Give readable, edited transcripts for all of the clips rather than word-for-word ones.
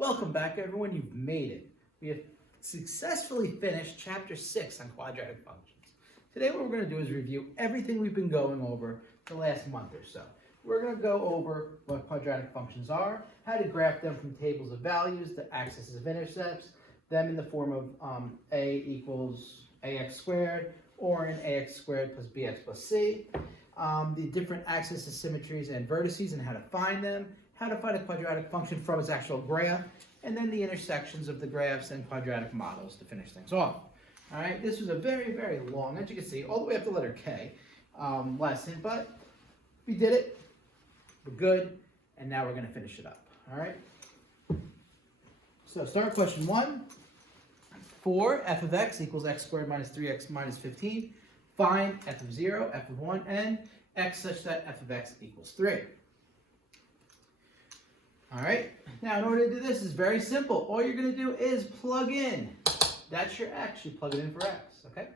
Welcome back, everyone. You've made it. We have successfully finished Chapter 6 on quadratic functions. Today what we're going to do is review everything we've been going over the last month or so. We're going to go over what quadratic functions are, how to graph them from tables of values, the axes of intercepts, them in the form of a equals ax squared, or in ax squared plus bx plus c, the different axes of symmetries and vertices and how to find them, how to find a quadratic function from its actual graph, and then the intersections of the graphs and quadratic models to finish things off. All right, this was a very, very long, as you can see, all the way up to letter K lesson, but we did it. We're good, and now we're going to finish it up. All right. So start with question 1. For f of x equals x squared minus 3x minus 15, find f of 0, f of 1, and x such that f of x equals 3. All right, now in order to do this, it's very simple. All you're going to do is plug in. That's your x. You plug it in for x, okay?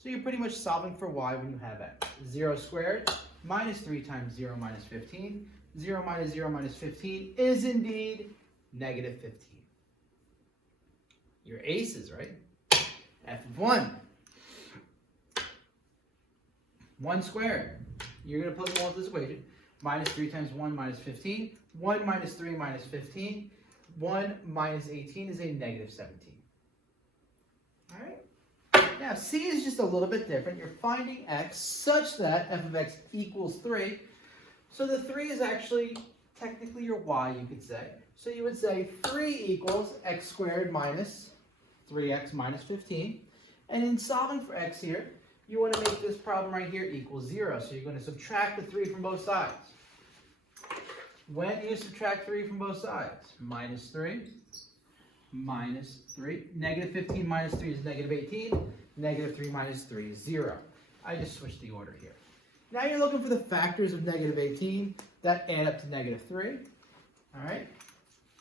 So you're pretty much solving for y when you have x. 0 squared minus 3 times 0 minus 15. 0 minus 0 minus 15 is indeed negative 15. Your aces, right? F of 1. 1 squared. You're going to plug them all into this equation. Minus 3 times 1 minus 15. 1 minus 3 minus 15. 1 minus 18 is a negative 17. All right? Now, C is just a little bit different. You're finding x such that f of x equals 3. So the 3 is actually technically your y, you could say. So you would say 3 equals x squared minus 3x minus 15. And in solving for x here, you want to make this problem right here equal 0. So you're going to subtract the 3 from both sides. When you subtract 3 from both sides, minus 3, minus 3. Negative 15 minus 3 is negative 18. Negative 3 minus 3 is 0. I just switched the order here. Now you're looking for the factors of negative 18 that add up to negative 3. All right?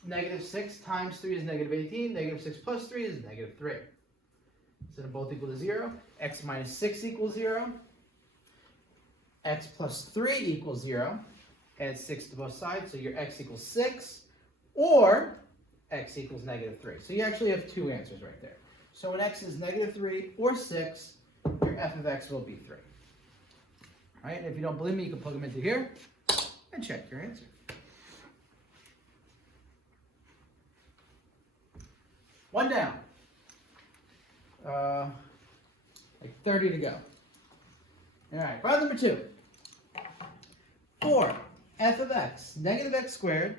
Negative 6 times 3 is negative 18. Negative 6 plus 3 is negative 3. So they're both equal to 0. X minus 6 equals 0. X plus 3 equals 0. Add 6 to both sides, so your x equals 6, or x equals negative 3. So you actually have two answers right there. So when x is negative 3 or 6, your f of x will be 3. All right, and if you don't believe me, you can plug them into here and check your answer. One down. Like 30 to go. All right, problem number 2. 4. F of x, negative x squared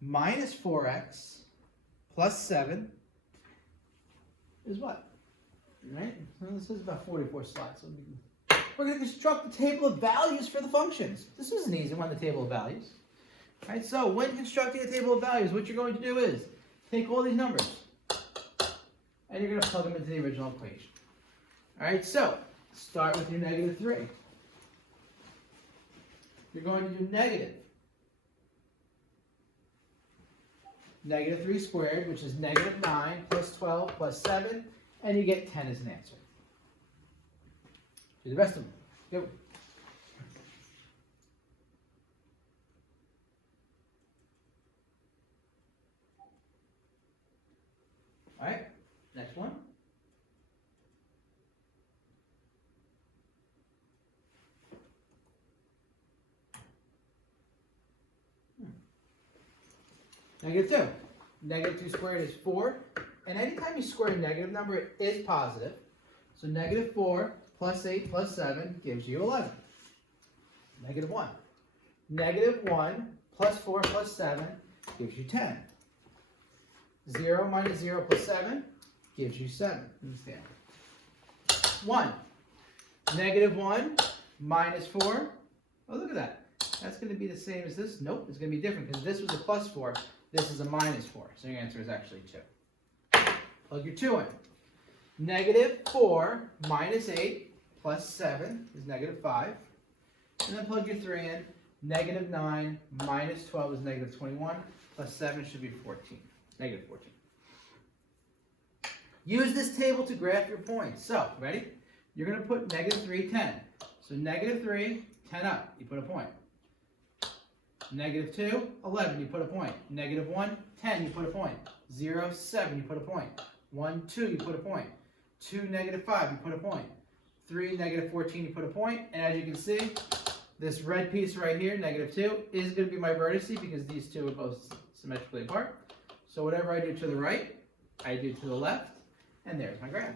minus 4x plus 7 is what? Right? Well, this is about 44 slides. So we're going to construct the table of values for the functions. This was an easy one, the table of values. All right, so when constructing a table of values, what you're going to do is take all these numbers and you're going to plug them into the original equation. All right, so start with your negative 3. You're going to do negative 3 squared, which is negative 9 plus 12 plus 7, and you get 10 as an answer. Do the rest of them. Go. All right, next one. Negative 2. Negative 2 squared is 4. And anytime you square a negative number, it is positive. So negative 4 plus 8 plus 7 gives you 11. Negative 1. Negative 1 plus 4 plus 7 gives you 10. 0 minus 0 plus 7 gives you 7. Understand? 1. Negative 1 minus 4. Oh, look at that. That's going to be the same as this. Nope, it's going to be different because this was a plus 4. This is a minus 4, so your answer is actually 2. Plug your 2 in. Negative 4 minus 8 plus 7 is negative 5. And then plug your 3 in. Negative 9 minus 12 is negative 21. Plus 7 should be 14. Negative 14. Use this table to graph your points. So, ready? You're going to put negative 3, 10. So negative 3, 10 up. You put a point. Negative 2, 11, you put a point. Negative 1, 10, you put a point. 0, 7, you put a point. 1, 2, you put a point. 2, negative 5, you put a point. 3, negative 14, you put a point. And as you can see, this red piece right here, negative 2, is going to be my vertice because these two are both symmetrically apart. So whatever I do to the right, I do to the left, and there's my graph.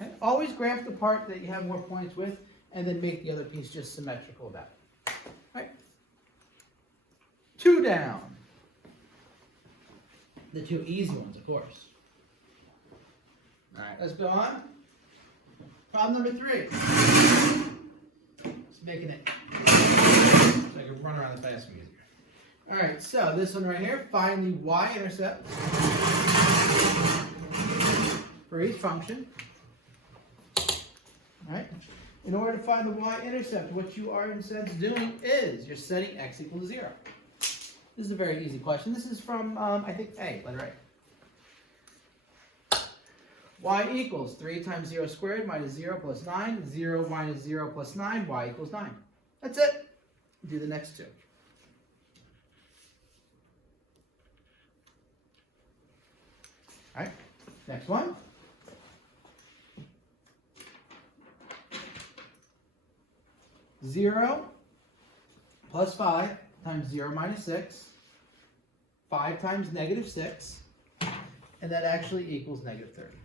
Okay. Always graph the part that you have more points with, and then make the other piece just symmetrical about it. All right. 2 down. The 2 easy ones, of course. All right, let's go on. Problem number 3. Just making it so I can run around the classroom easier. All right, so this one right here, find the y-intercept for each function. All right. In order to find the y-intercept, what you are in a sense doing is you're setting x equals 0. This is a very easy question. This is from, I think, A, letter A. Y equals 3 times 0 squared minus 0 plus 9. 0 minus 0 plus 9, y equals 9. That's it. Do the next 2. All right, next one. 0 plus 5 times 0 minus 6, 5 times negative 6, and that actually equals negative 30.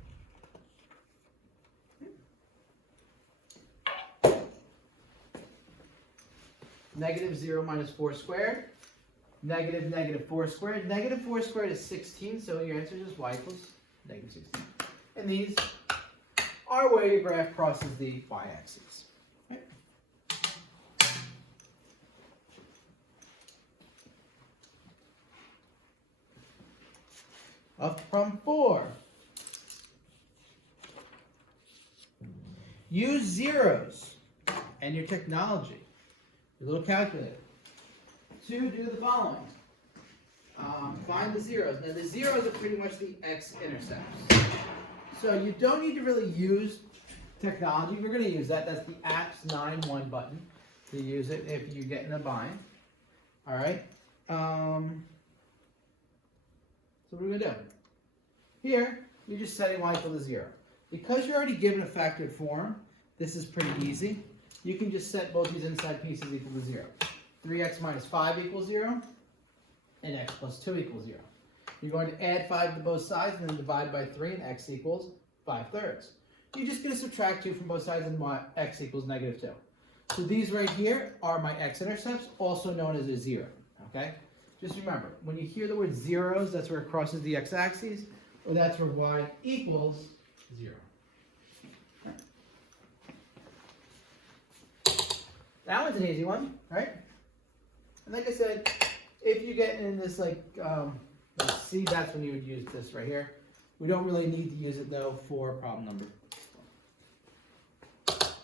Negative 0 minus 4 squared, negative 4 squared. Negative 4 squared is 16, so your answer is just y equals negative 16. And these are where your graph crosses the y-axis. Okay. Up from 4. Use zeros and your technology, your little calculator, to do the following. Find the zeros. Now the zeros are pretty much the x-intercepts. So you don't need to really use technology. We're going to use that. That's the apps 9-1 button to use it if you get in a bind. All right. So what are we going to do? Here, you're just setting y equal to 0. Because you're already given a factored form, this is pretty easy. You can just set both these inside pieces equal to 0. 3x minus 5 equals 0, and x plus 2 equals 0. You're going to add 5 to both sides and then divide by 3, and x equals 5/3. You're just going to subtract 2 from both sides and x equals negative 2. So these right here are my x-intercepts, also known as a 0. Okay? Just remember, when you hear the word zeros, that's where it crosses the x-axis, or that's where y equals 0. Okay. That one's an easy one, right? And like I said, if you get in this like C, that's when you would use this right here. We don't really need to use it though for problem number 12.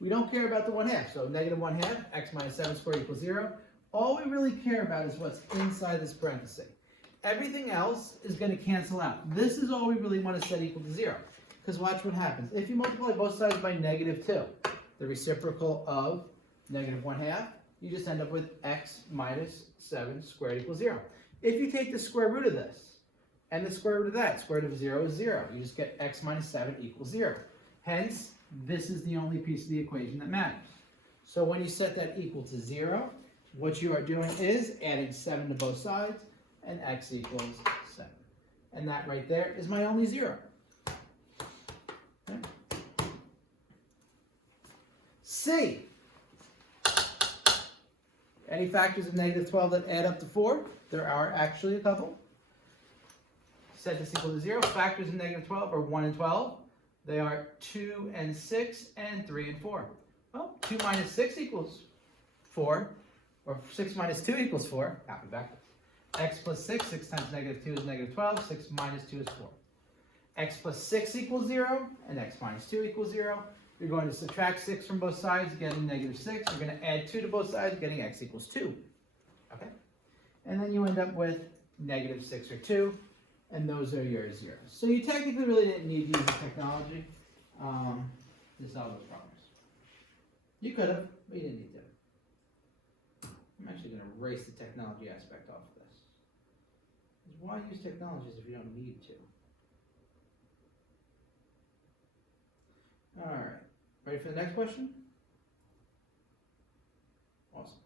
We don't care about the 1/2, so negative 1/2, x minus 7 squared equals 0. All we really care about is what's inside this parenthesis. Everything else is going to cancel out. This is all we really want to set equal to 0. Because watch what happens. If you multiply both sides by negative 2, the reciprocal of negative 1/2, you just end up with x minus 7 squared equals 0. If you take the square root of this and the square root of that, square root of 0 is 0. You just get x minus 7 equals 0. Hence, this is the only piece of the equation that matters. So when you set that equal to 0, what you are doing is adding 7 to both sides, and x equals 7. And that right there is my only 0. Okay. C. Any factors of negative 12 that add up to 4? There are actually a couple. Set this equal to 0. Factors of negative 12 are 1 and 12. They are 2 and 6 and 3 and 4. Well, 2 minus 6 equals 4. Or 6 minus 2 equals 4. Copy backwards. X plus 6. 6 times negative 2 is negative 12. 6 minus 2 is 4. X plus 6 equals 0. And x minus 2 equals 0. You're going to subtract 6 from both sides, getting negative 6. You're going to add 2 to both sides, getting x equals 2. Okay? And then you end up with negative 6 or 2, and those are your zeros. So you technically really didn't need to use the technology to solve those problems. You could have, but you didn't need to. I'm actually going to erase the technology aspect off of this. Because why use technologies if you don't need to? All right. Ready for the next question? Awesome.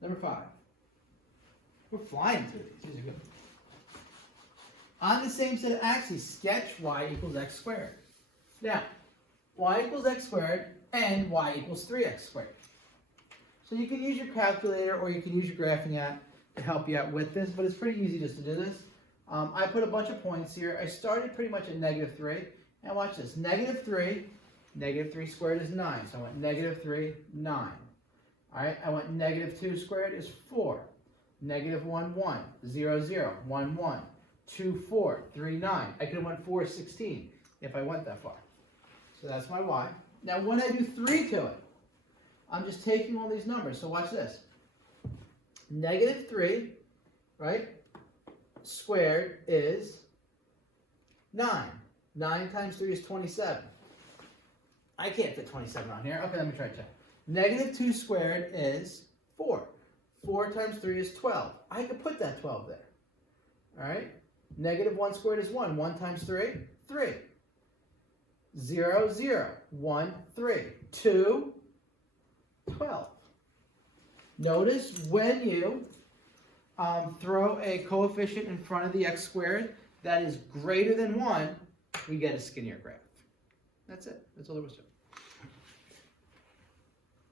Number 5. We're flying through these. These are good. On the same set of axes, sketch y equals x squared. Now, y equals x squared and y equals 3x squared. So you can use your calculator or you can use your graphing app to help you out with this, but it's pretty easy just to do this. I put a bunch of points here. I started pretty much at -3, and watch this. -3 squared is 9, so I went -3, 9. All right, I went -2 squared is 4. -1, 1, 0, 0, 1, 1, 2, 4, 3, 9. I could have went 4, 16 if I went that far. So that's my y. Now when I do 3 to it, I'm just taking all these numbers. So watch this. -3, right, squared is 9. 9 times 3 is 27. I can't fit 27 on here. Okay, let me try to check. -2 squared is 4. 4 times 3 is 12. I could put that 12 there. All right? -1 squared is 1. 1 times 3, 3. 0, 0. 1, 3. 2, 12. Notice when you throw a coefficient in front of the x squared that is greater than 1, we get a skinnier graph. That's it. That's all there was to it.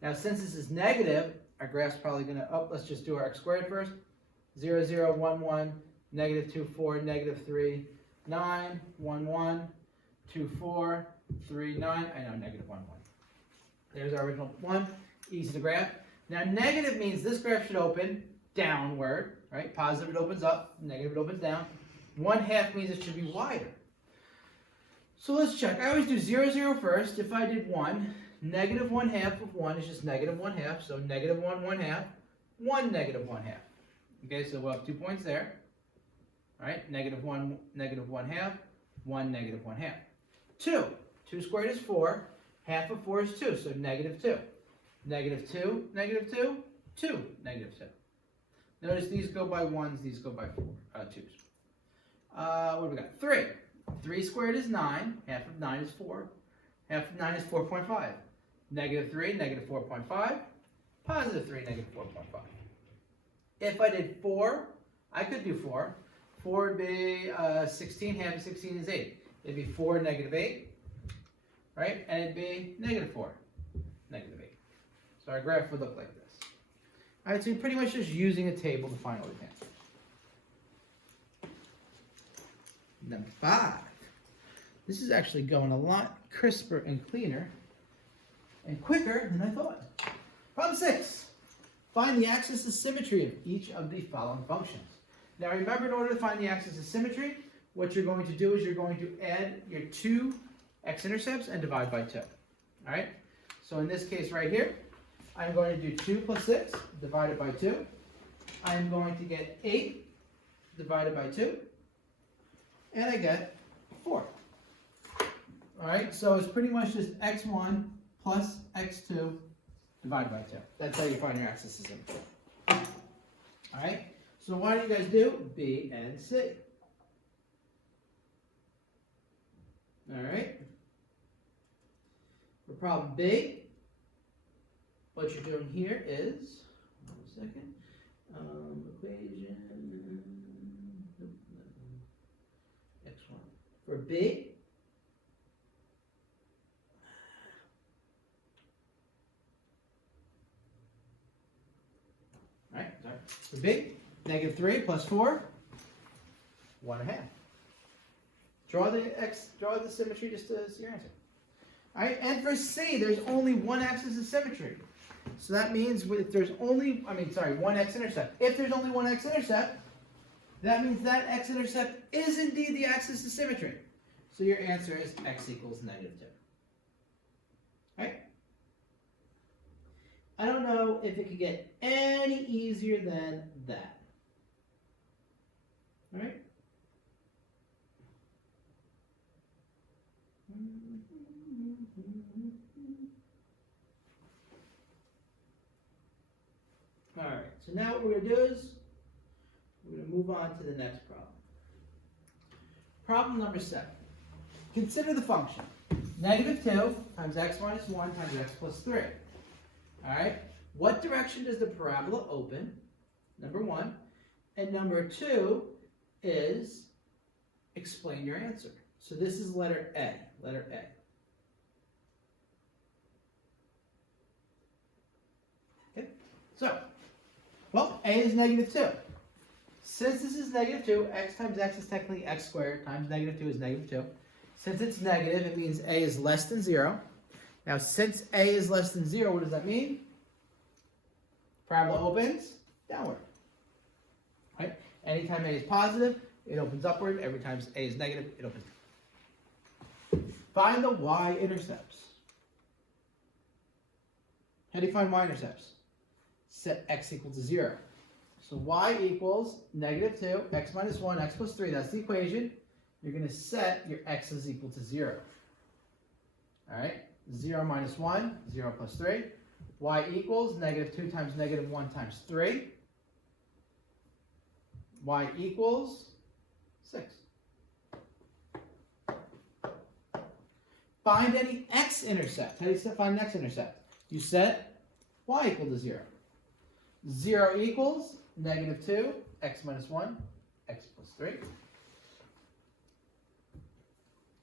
Now, since this is negative, our graph's probably going to, let's just do our x squared first. 0, 0, 1, 1, -2, 4, -3, 9, 1, 1, 2, 4, 3, 9. I know, -1, 1. There's our original 1. Easy to graph. Now, negative means this graph should open downward, right? Positive, it opens up. Negative, it opens down. 1/2 means it should be wider. So let's check. I always do 0, 0 first. If I did 1, -1/2 of 1 is just -1/2. So -1, 1/2, 1 -1/2. Okay, so we'll have 2 points there. All right, -1, -1/2, 1 -1/2. 2. 2 squared is 4. Half of 4 is 2, so -2. -2, -2, -2, -2. Notice these go by 1s, these go by 2s. What do we got? 3. 3 squared is 9. Half of 9 is 4. Half of 9 is 4.5. -3, -4.5. +3, -4.5. If I did 4, I could do 4. 4 would be 16. Half of 16 is 8. It'd be 4, -8. Right? And it'd be -4, -8. So our graph would look like this. All right, so you're pretty much just using a table to find all these answers. Number 5. This is actually going a lot crisper and cleaner and quicker than I thought. Problem 6. Find the axis of symmetry of each of the following functions. Now remember, in order to find the axis of symmetry, what you're going to do is you're going to add your 2 x-intercepts and divide by 2. All right? So in this case right here, I'm going to do 2 plus 6 divided by 2. I'm going to get 8 divided by 2. And I get 4. All right? So it's pretty much just x1 plus x2 divided by 2. That's how you find your axis of symmetry. All right? So what do you guys do? B and C. All right? For problem B, what you're doing here is, equation, x1. For B, all right, sorry. For B, -3 plus 4, 1/2. Draw the symmetry just to see your answer. All right, and for C, there's only one axis of symmetry. So that means if there's only, one x-intercept. If there's only one x-intercept, that means that x-intercept is indeed the axis of symmetry. So your answer is x equals -2. Right? I don't know if it could get any easier than that. All right? so now what we're going to do is we're going to move on to the next problem. Problem number 7. Consider the function -2 times x minus 1 times x plus 3. All right? What direction does the parabola open? Number 1. And number 2 is explain your answer. So this is letter A. Letter A. Okay? So, well, A is -2. Since this is -2, x times x is technically x squared times -2 is -2. Since it's negative, it means A is less than 0. Now, since A is less than 0, what does that mean? Parabola opens downward. Right? Anytime A is positive, it opens upward. Every time A is negative, it opens down. Find the y-intercepts. How do you find y-intercepts? Set x equal to 0. So y equals -2, x minus 1, x plus 3. That's the equation. You're going to set your x is equal to 0. All right? 0 minus 1, 0 plus 3. Y equals -2 times -1 times 3. Y equals 6. Find any x-intercept. How do you find an x-intercept? You set y equal to 0. 0 equals -2, x minus 1, x plus 3.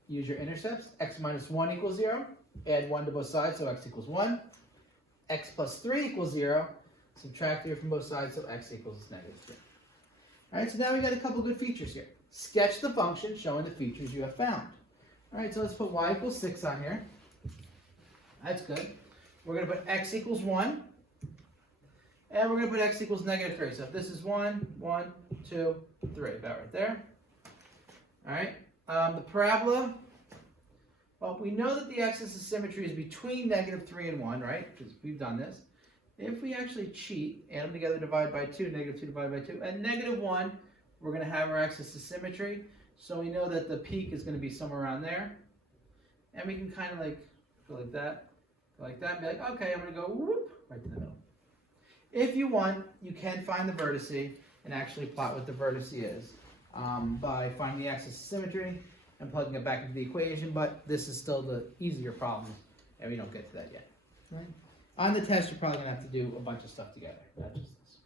Use your intercepts. X minus 1 equals 0. Add 1 to both sides, so x equals 1. X plus 3 equals 0. Subtract 0 from both sides, so x equals -3. All right, so now we got a couple good features here. Sketch the function showing the features you have found. All right, so let's put y equals 6 on here. That's good. We're going to put x equals 1. And we're going to put x equals -3. So if this is 1, 1, 2, 3, about right there. All right. The parabola, well, we know that the axis of symmetry is between -3 and 1, right? Because we've done this. If we actually cheat, add them together, divide by 2, -2 divided by 2, and -1, we're going to have our axis of symmetry. So we know that the peak is going to be somewhere around there. And we can kind of like go like that, and be like, okay, I'm going to go whoop, right to the middle. If you want, you can find the vertice and actually plot what the vertice is by finding the axis of symmetry and plugging it back into the equation, but this is still the easier problem, and we don't get to that yet. Right? On the test, you're probably going to have to do a bunch of stuff together, not just this.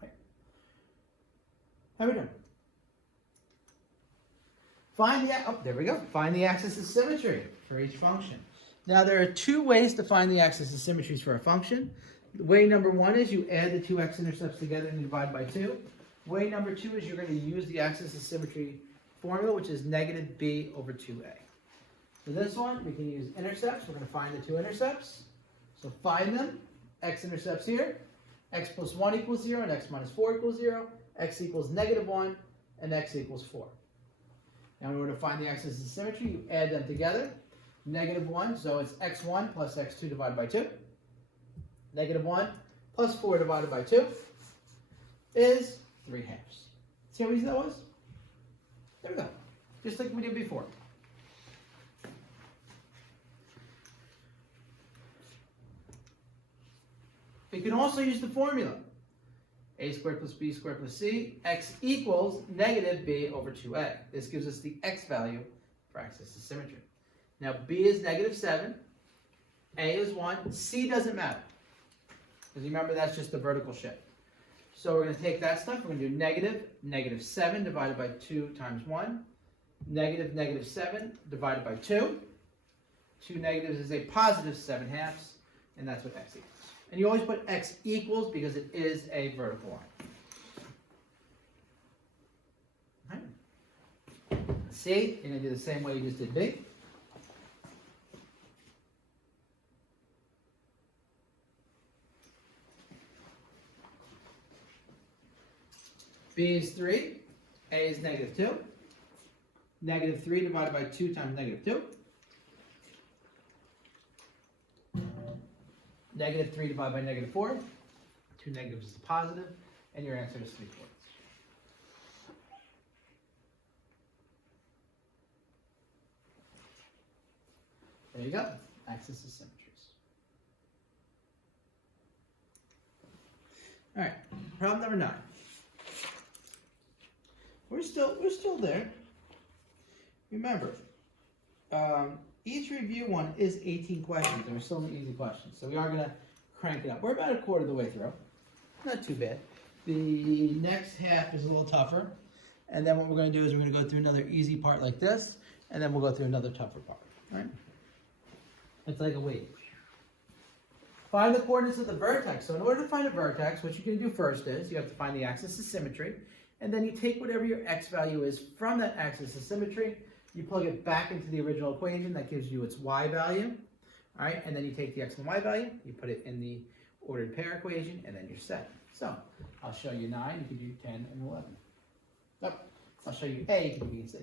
Right. How are we doing? There we go. Find the axis of symmetry for each function. Now, there are 2 ways to find the axis of symmetries for a function. Way number 1 is you add the 2 x-intercepts together and you divide by 2. Way number 2 is you're going to use the axis of symmetry formula, which is -b over 2a. For this one, we can use intercepts. We're going to find the 2 intercepts. So find them. X-intercepts here. X plus 1 equals 0 and x minus 4 equals 0. X equals -1 and x equals 4. Now in order to find the axis of symmetry, you add them together. -1, so it's x1 plus x2 divided by 2. -1 plus 4 divided by 2 is 3/2. See how easy that was? There we go. Just like we did before. We can also use the formula. A squared plus b squared plus c, x equals -b over 2a. This gives us the x value for axis of symmetry. Now b is -7, a is 1, c doesn't matter. Because remember, that's just the vertical shift. So we're going to take that stuff, we're going to do -7 divided by 2 times 1, -7 divided by 2. 2 negatives is a positive 7/2, and that's what x equals. And you always put x equals because it is a vertical line. Right. C, you're going to do the same way you just did B. B is 3, A is -2. -3 divided by 2 times -2. -3 divided by -4. 2 negatives is a positive, and your answer is 3/4. There you go. Axis of symmetries. All right, problem number 9. We're still there. Remember, each review one is 18 questions, and we're still in the easy questions, so we are going to crank it up. We're about a quarter of the way through. Not too bad. The next half is a little tougher, and then what we're going to do is we're going to go through another easy part like this, and then we'll go through another tougher part. All right? It's like a wave. Find the coordinates of the vertex. So in order to find a vertex, what you're going to do first is you have to find the axis of symmetry, and then you take whatever your x value is from that axis of symmetry, you plug it back into the original equation, that gives you its y value, all right, and then you take the x and y value, you put it in the ordered pair equation, and then you're set. So I'll show you 9, you can do 10 and 11. Oh, I'll show you A, you can do B and C.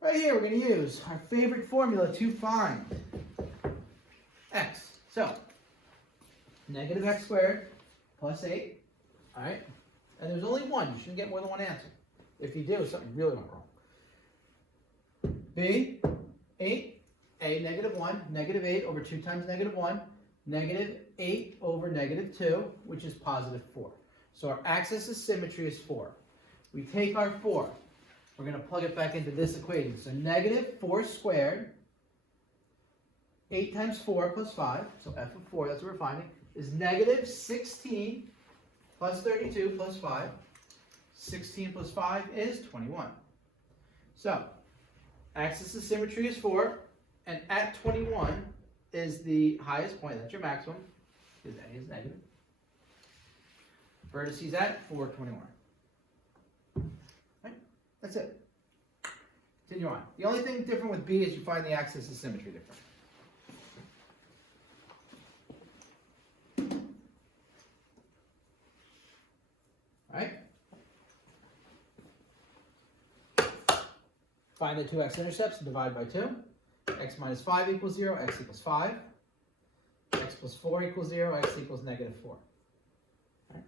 Right here, we're going to use our favorite formula to find x. So, negative x squared plus 8, all right? And there's only one. You shouldn't get more than one answer. If you do, something really went wrong. B, 8, A, negative 1, negative 8 over 2 times negative 1, negative 8 over negative 2, which is positive 4. So our axis of symmetry is 4. We take our 4. We're going to plug it back into this equation. So negative 4 squared, 8 times 4 plus 5, so f of 4, that's what we're finding, is negative 16 plus 32 plus 5. 16 plus 5 is 21. So, axis of symmetry is 4, and at 21 is the highest point, that's your maximum, because A is negative. Vertices at 4, 21. Right? That's it. Continue on. The only thing different with B is you find the axis of symmetry different. Right? Find the two x-intercepts and divide by 2. X minus 5 equals 0, x equals 5. X plus 4 equals 0, x equals negative 4. Right?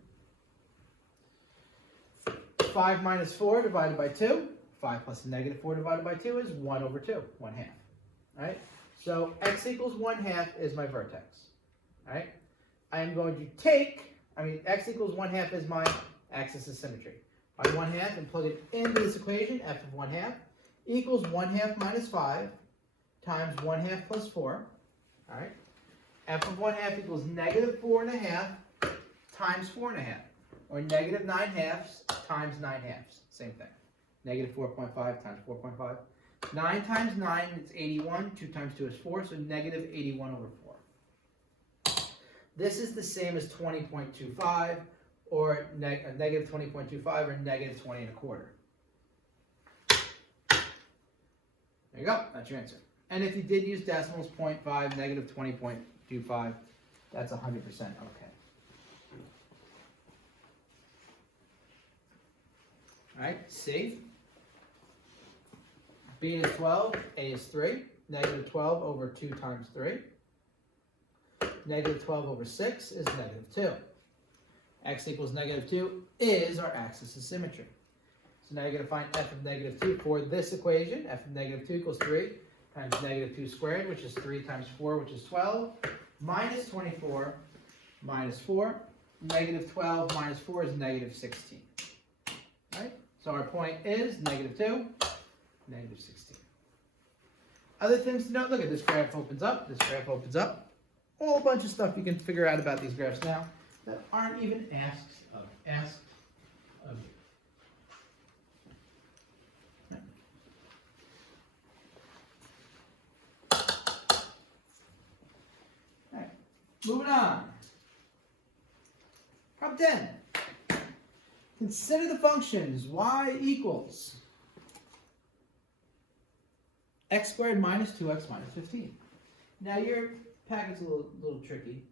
5 minus 4 divided by 2. 5 plus negative 4 divided by 2 is 1 over 2, 1/2. Right? So x equals 1/2 is my vertex. Right? I am going to take, x equals 1/2 is my axis of symmetry. By 1/2 and plug it into this equation, f of 1/2 equals 1/2 minus 5 times 1/2 plus 4. All right. F of 1/2 equals negative 4.5 times 4.5, or negative 9/2 times 9/2. Same thing. Negative 4.5 times 4.5. 9 times 9 is 81. 2 times 2 is 4, so negative 81 over 4. This is the same as 20.25, or negative 20.25, or negative 20.25. There you go. That's your answer. And if you did use decimals, 0.5, negative 20.25, that's 100% okay. All right, C. B is 12, A is 3. Negative 12 over 2 times 3. Negative 12 over 6 is negative 2. X equals negative 2 is our axis of symmetry. So now you're going to find f of negative 2 for this equation. F of negative 2 equals 3 times negative 2 squared, which is 3 times 4, which is 12, minus 24 minus 4. Negative 12 minus 4 is negative 16. All right? So our point is negative 2, negative 16. Other things to note, look at this graph opens up, this graph opens up. Whole bunch of stuff you can figure out about these graphs now that aren't even asked of you. Right. Moving on. Problem 10. Consider the functions y equals x squared minus 2x minus 15. Now your packet's a little tricky,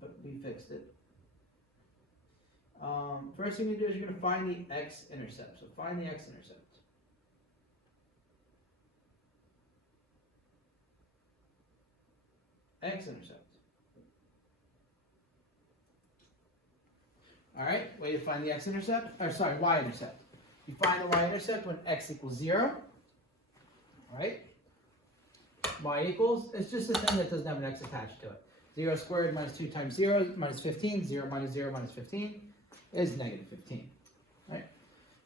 but we fixed it. First thing you do is you're going to find the x-intercept. So find the x-intercept. X-intercept. All right, way to find the x-intercept, or sorry, y-intercept. You find the y-intercept when x equals 0. All right. Y equals, it's just a thing that doesn't have an x attached to it. 0 squared minus 2 times 0 minus 15. 0 minus 15 is negative 15. Right?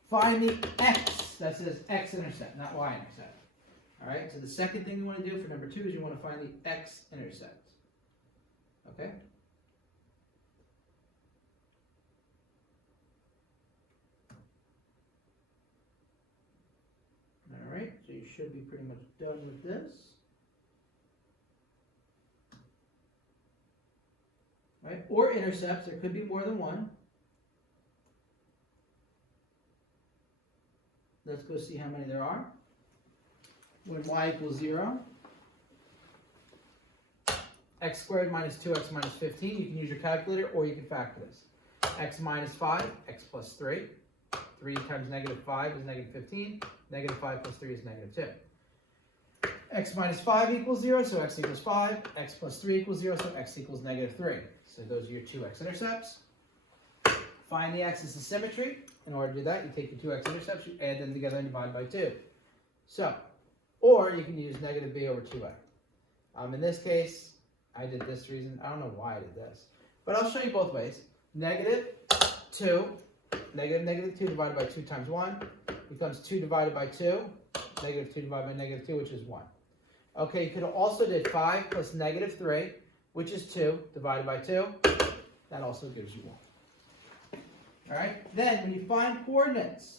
Find the x. That says x-intercept, not y-intercept. All right, so the second thing you want to do for number 2 is you want to find the x-intercept. Okay? All right, so you should be pretty much done with this. Right? Or intercepts, there could be more than one. Let's go see how many there are. When y equals 0, x squared minus 2x minus 15, you can use your calculator or you can factor this. X minus 5, x plus 3. 3 times negative 5 is negative 15. Negative 5 plus 3 is negative 2. X minus 5 equals 0, so x equals 5. X plus 3 equals 0, so x equals negative 3. So those are your two x-intercepts. Find the axis of symmetry. In order to do that, you take your two x-intercepts, you add them together and divide by 2. So, or you can use negative b over 2a. In this case, I did this reason. I don't know why I did this. But I'll show you both ways. Negative 2, negative 2 divided by 2 times 1 becomes 2 divided by 2. Negative 2 divided by negative 2, which is 1. Okay, you could have also did 5 plus negative 3, which is 2, divided by 2. That also gives you 1. All right, then when you find coordinates,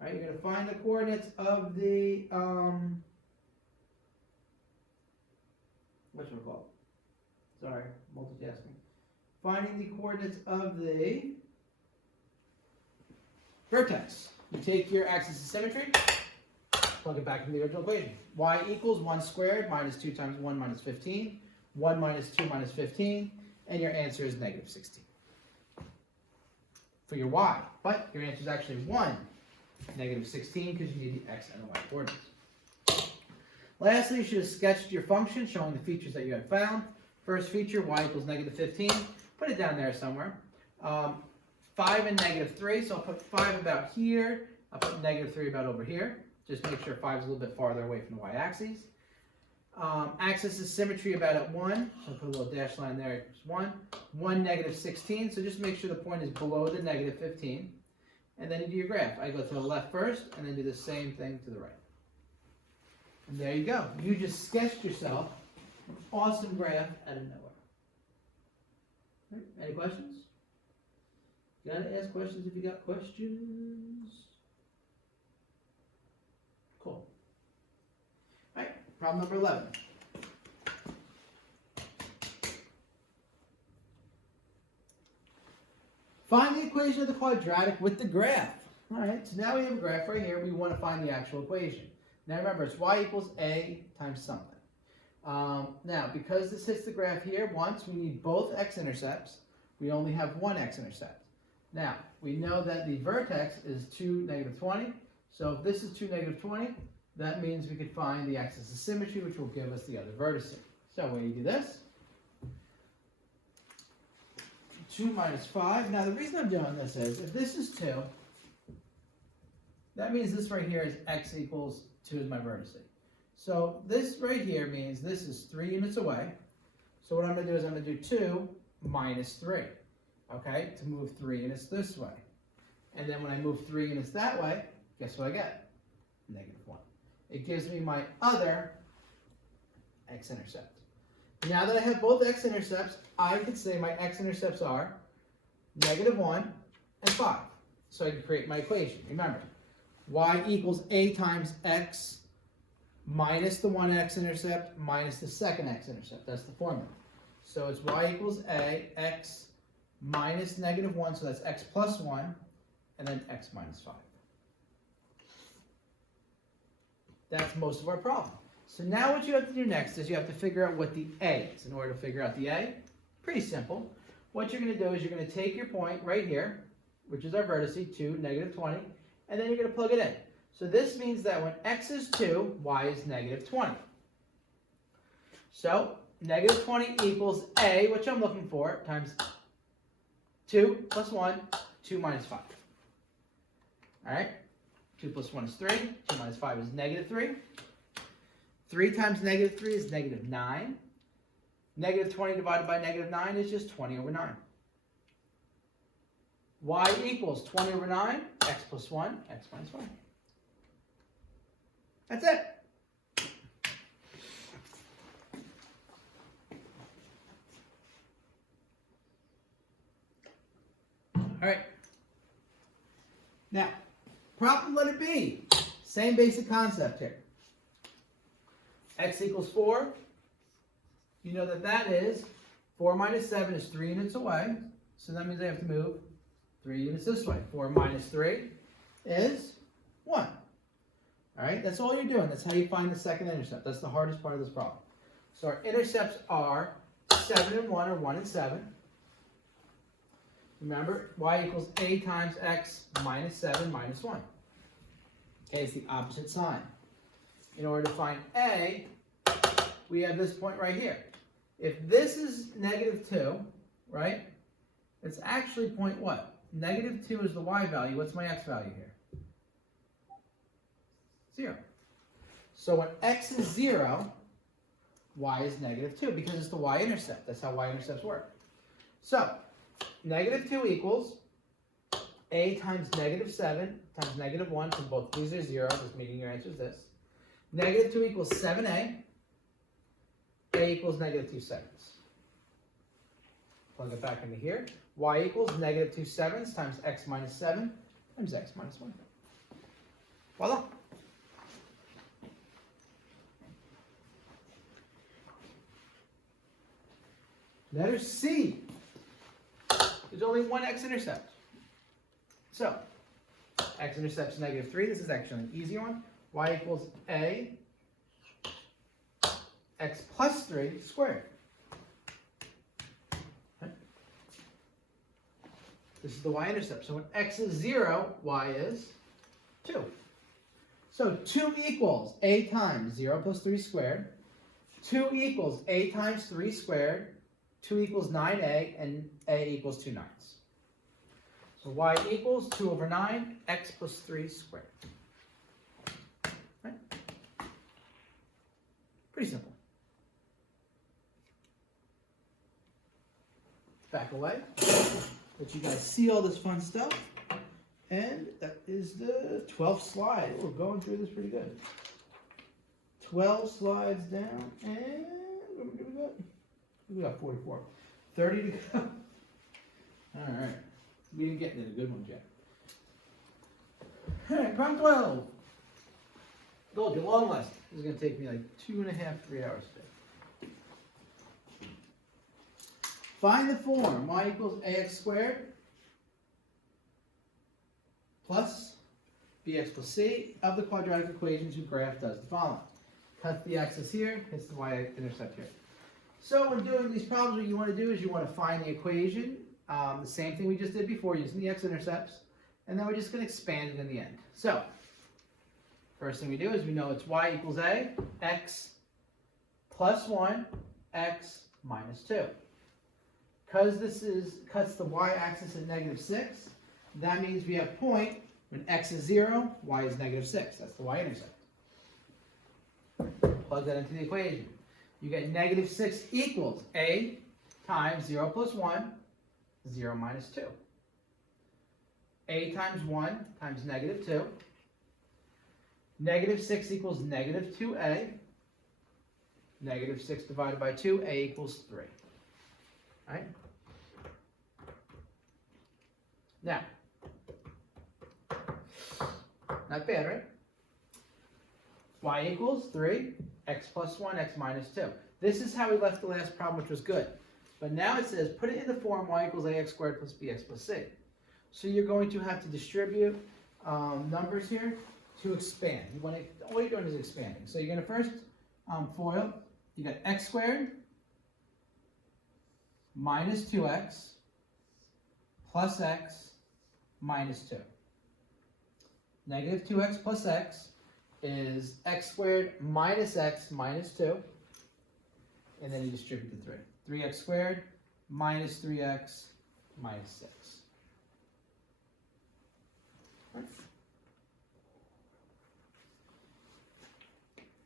right, you're going to find the coordinates of the, what's it called? Sorry, multitasking. Finding the coordinates of the vertex. You take your axis of symmetry, plug it back into the original equation. Y equals 1 squared minus 2 times 1 minus 15. 1 minus 2 minus 15. And your answer is negative 16. For your y. But your answer is actually 1, negative 16, because you need the x and the y coordinates. Lastly, you should have sketched your function showing the features that you have found. First feature, y equals negative 15. Put it down there somewhere. 5 and negative 3, so I'll put 5 about here. I'll put negative 3 about over here. Just make sure 5 is a little bit farther away from the y-axis. Axis is symmetry about at 1, so I'll put a little dash line there, equals 1. 1, negative 16, so just make sure the point is below the negative 15. And then you do your graph. I go to the left first, and then do the same thing to the right. And there you go. You just sketched yourself an awesome graph out of nowhere. Right. Any questions? You gotta ask questions if you got questions. Cool. All right, problem number 11. Find the equation of the quadratic with the graph. All right, so now we have a graph right here. We want to find the actual equation. Now remember, it's y equals a times something. Now, because this hits the graph here once, we need both x-intercepts. We only have one x-intercept. Now, we know that the vertex is 2, negative 20. So if this is 2, negative 20, that means we could find the axis of symmetry, which will give us the other vertices. So when you do this, 2 minus 5. Now, the reason I'm doing this is, if this is 2, that means this right here is x equals 2 is my vertex. So this right here means this is 3 units away. So what I'm going to do is I'm going to do 2 minus 3, okay, to move 3 units this way. And then when I move 3 units that way, guess what I get? Negative 1. It gives me my other x-intercept. Now that I have both x-intercepts, I can say my x-intercepts are negative 1 and 5. So I can create my equation. Remember, y equals a times x minus the one x-intercept minus the second x-intercept. That's the formula. So it's y equals a, x minus negative 1, so that's x plus 1, and then x minus 5. That's most of our problem. So now what you have to do next is you have to figure out what the a is. In order to figure out the a, pretty simple. What you're going to do is you're going to take your point right here, which is our vertice, 2, negative 20, and then you're going to plug it in. So this means that when x is 2, y is negative 20. So negative 20 equals a, which I'm looking for, times 2 plus 1, 2 minus 5. All right? 2 plus 1 is 3. 2 minus 5 is negative 3. 3 times negative 3 is negative 9. Negative 20 divided by negative 9 is just 20 over 9. Y equals 20 over 9, x plus 1, x minus 1. That's it. All right. Now, problem letter B. Same basic concept here. X equals 4. You know that is 4 minus 7 is 3 units away. So that means I have to move 3 units this way. 4 minus 3 is 1. All right, that's all you're doing. That's how you find the second intercept. That's the hardest part of this problem. So our intercepts are 7 and 1, or 1 and 7. Remember, y equals a times x minus 7 minus 1. Okay, it's the opposite sign. In order to find a, we have this point right here. If this is negative 2, right, it's actually point what? Negative 2 is the y value. What's my x value here? 0. So when x is 0, y is negative 2 because it's the y-intercept. That's how y-intercepts work. So negative 2 equals a times negative 7 times negative 1, so both these are 0, just meaning your answer is this. Negative 2 equals 7a. A equals negative 2 sevenths. Plug it back into here. Y equals negative 2 sevenths times x minus 7 times x minus 1. Voila. Letter C. There's only one x-intercept. So, x-intercept's negative 3. This is actually an easy one. Y equals a x plus 3 squared. Okay. This is the y-intercept. So when x is 0, y is 2. So 2 equals a times 0 plus 3 squared. 2 equals a times 3 squared. 2 equals 9a, and a equals 2 ninths. So y equals 2 over 9, x plus 3 squared. Right? Pretty simple. Back away. Let you guys see all this fun stuff. And that is the 12th slide. We're going through this pretty good. 12 slides down, and what do we got? We got 44. 30 to go. All right. We didn't get into the good ones yet. All right, problem 12. Told you, long lesson. This is going to take me like 2.5, 3 hours today. Find the form y equals ax squared plus bx plus c of the quadratic equations whose graph does the following. Cut the axis here, hits the y-intercept here. So when doing these problems, what you want to do is you want to find the equation, the same thing we just did before using the x-intercepts, and then we're just going to expand it in the end. So, first thing we do is we know it's y equals a, x plus 1, x minus 2. Because this cuts the y-axis at negative 6, that means we have point when x is 0, y is negative 6. That's the y-intercept. Plug that into the equation. You get negative 6 equals a times 0 plus 1, 0 minus 2. A times 1 times negative 2. Negative 6 equals negative 2a. Negative 6 divided by 2, a equals 3. All right? Now, not bad, right? Y equals 3, x plus 1, x minus 2. This is how we left the last problem, which was good. But now it says, put it in the form y equals ax squared plus bx plus c. So you're going to have to distribute numbers here to expand. All you're doing is expanding. So you're going to first FOIL. You got x squared minus 2x plus x minus 2. Negative 2x plus x is x squared minus x minus 2. And then you distribute the 3. 3x squared minus 3x minus 6. Right.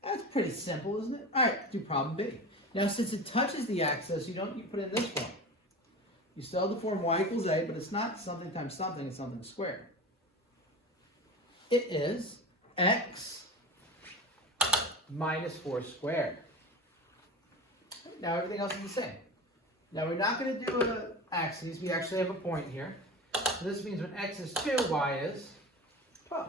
That's pretty simple, isn't it? All right, do problem B. Now, since it touches the axis, you put it in this form. You still have the form y equals a, but it's not something times something, it's something squared. It is x minus 4 squared. Now everything else is the same. Now we're not going to do an axis, we actually have a point here. So this means when x is 2, y is 12.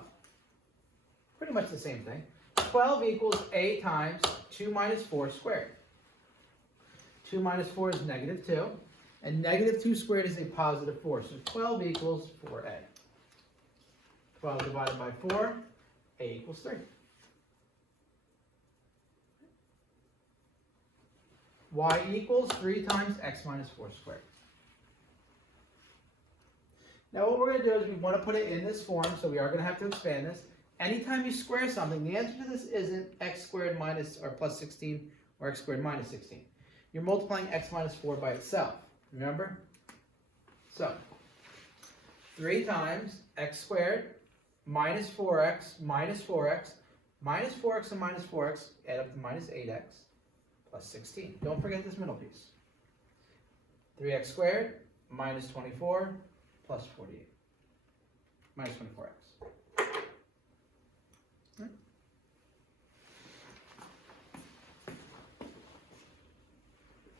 Pretty much the same thing. 12 equals a times 2 minus 4 squared. 2 minus 4 is negative 2. And negative 2 squared is a positive 4. So 12 equals 4a. 12 divided by 4, a equals 3. Y equals 3 times x minus 4 squared. Now what we're going to do is we want to put it in this form, so we are going to have to expand this. Anytime you square something, the answer to this isn't x squared minus or plus 16 or x squared minus 16. You're multiplying x minus 4 by itself. Remember? So, 3 times x squared minus 4x minus 4x minus 4x and minus 4x add up to minus 8x plus 16. Don't forget this middle piece. 3x squared minus 24 plus 48 minus 24x.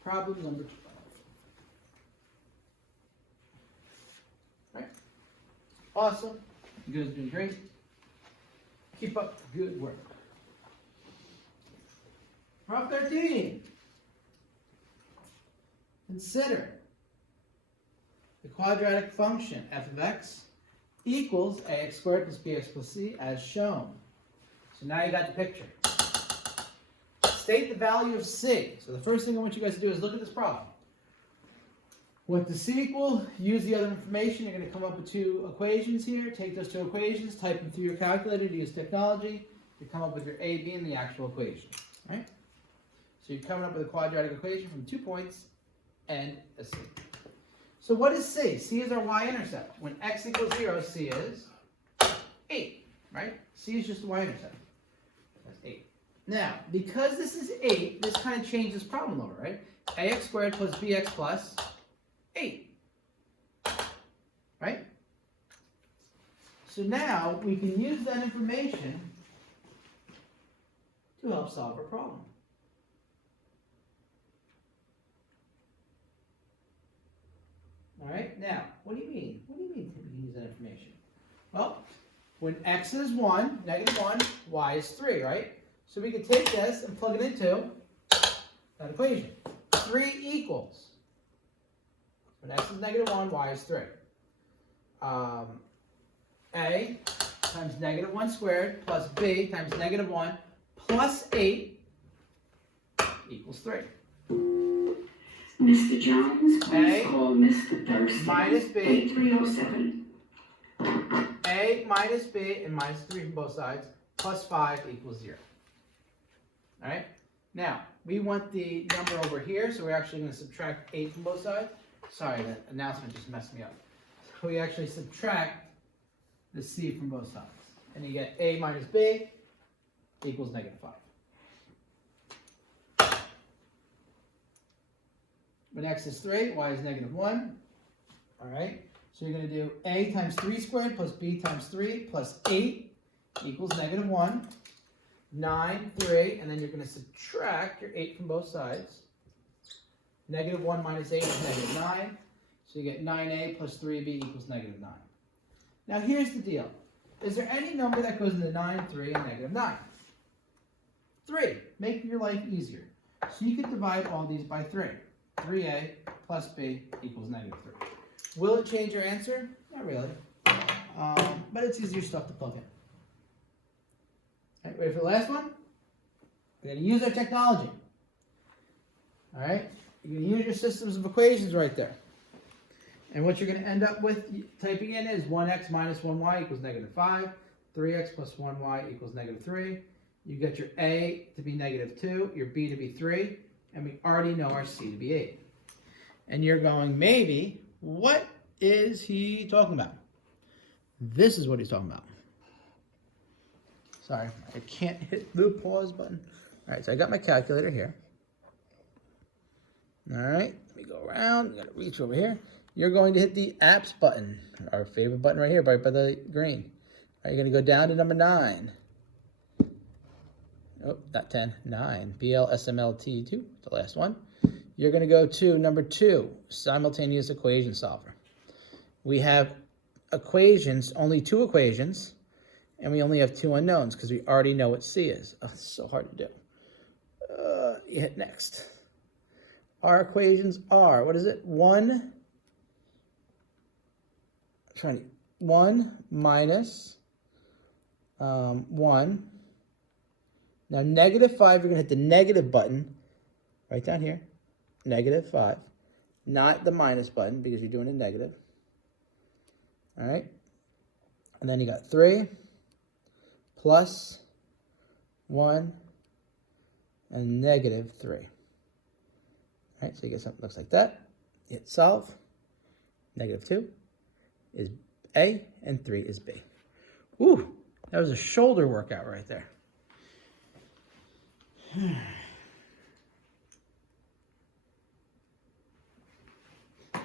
Problem number 12. Right? Awesome. You guys are doing great. Keep up the good work. Problem 13. Consider the quadratic function f of x equals ax squared plus bx plus c as shown. So now you got the picture. State the value of c. So the first thing I want you guys to do is look at this problem. What does c equal? Use the other information. You're going to come up with 2 equations here. Take those 2 equations, type them through your calculator to use technology to come up with your a, b, and the actual equation. Right? So you're coming up with a quadratic equation from 2 points and a c. So what is c? C is our y-intercept. When x equals 0, c is 8. Right? C is just the y-intercept. That's 8. Now, because this is 8, this kind of changes this problem over, right? ax squared plus bx plus 8. Right? So now we can use that information to help solve our problem. All right? Now, what do you mean? What do you mean we can use that information? Well, when x is 1, negative 1, y is 3, right? So we can take this and plug it into that equation. 3 equals, when x is negative 1, y is 3. A times negative 1 squared plus b times negative 1 plus 8 equals 3. Mr. Jones, please A call Mr. Thurston. Minus b. 8307. A minus b and minus 3 from both sides plus 5 equals 0. All right? Now, we want the number over here, so we're actually going to subtract 8 from both sides. Sorry, that announcement just messed me up. So we actually subtract the c from both sides. And you get a minus b equals negative 5. When x is 3, y is negative 1. All right? So you're going to do a times 3 squared plus b times 3 plus 8 equals negative 1. 9, 3, and then you're going to subtract your 8 from both sides. Negative 1 minus 8 is negative 9. So you get 9a plus 3b equals negative 9. Now here's the deal. Is there any number that goes into 9, 3, and negative 9? 3. Make your life easier. So you could divide all these by 3. 3a plus b equals negative 3. Will it change your answer? Not really. But it's easier stuff to plug in. All right, ready for the last one? We're going to use our technology. All right? You're going to use your systems of equations right there. And what you're going to end up with typing in is 1x minus 1y equals negative 5. 3x plus 1y equals negative 3. You get your a to be negative 2, your b to be 3, and we already know our c to be 8. And you're going, maybe, what is he talking about? This is what he's talking about. Sorry, I can't hit the pause button. All right, so I got my calculator here. All right, let me go around. We gotta reach over here. You're going to hit the apps button, our favorite button right here, right by the green. All right, you're gonna go down to number 9. Oh, not 10, 9. BLSMLT2, the last one. You're gonna go to number 2, simultaneous equation solver. We have equations, only 2 equations, and we only have 2 unknowns because we already know what C is. Oh, it's so hard to do. You hit next. Our equations are, what is it? 1 minus 1. Now, negative 5, you're going to hit the negative button right down here. Negative 5. Not the minus button because you're doing a negative. All right. And then you got 3 plus 1 and negative 3. All right, so you get something that looks like that. Hit solve. Negative 2 is A and 3 is B. Woo, that was a shoulder workout right there. Now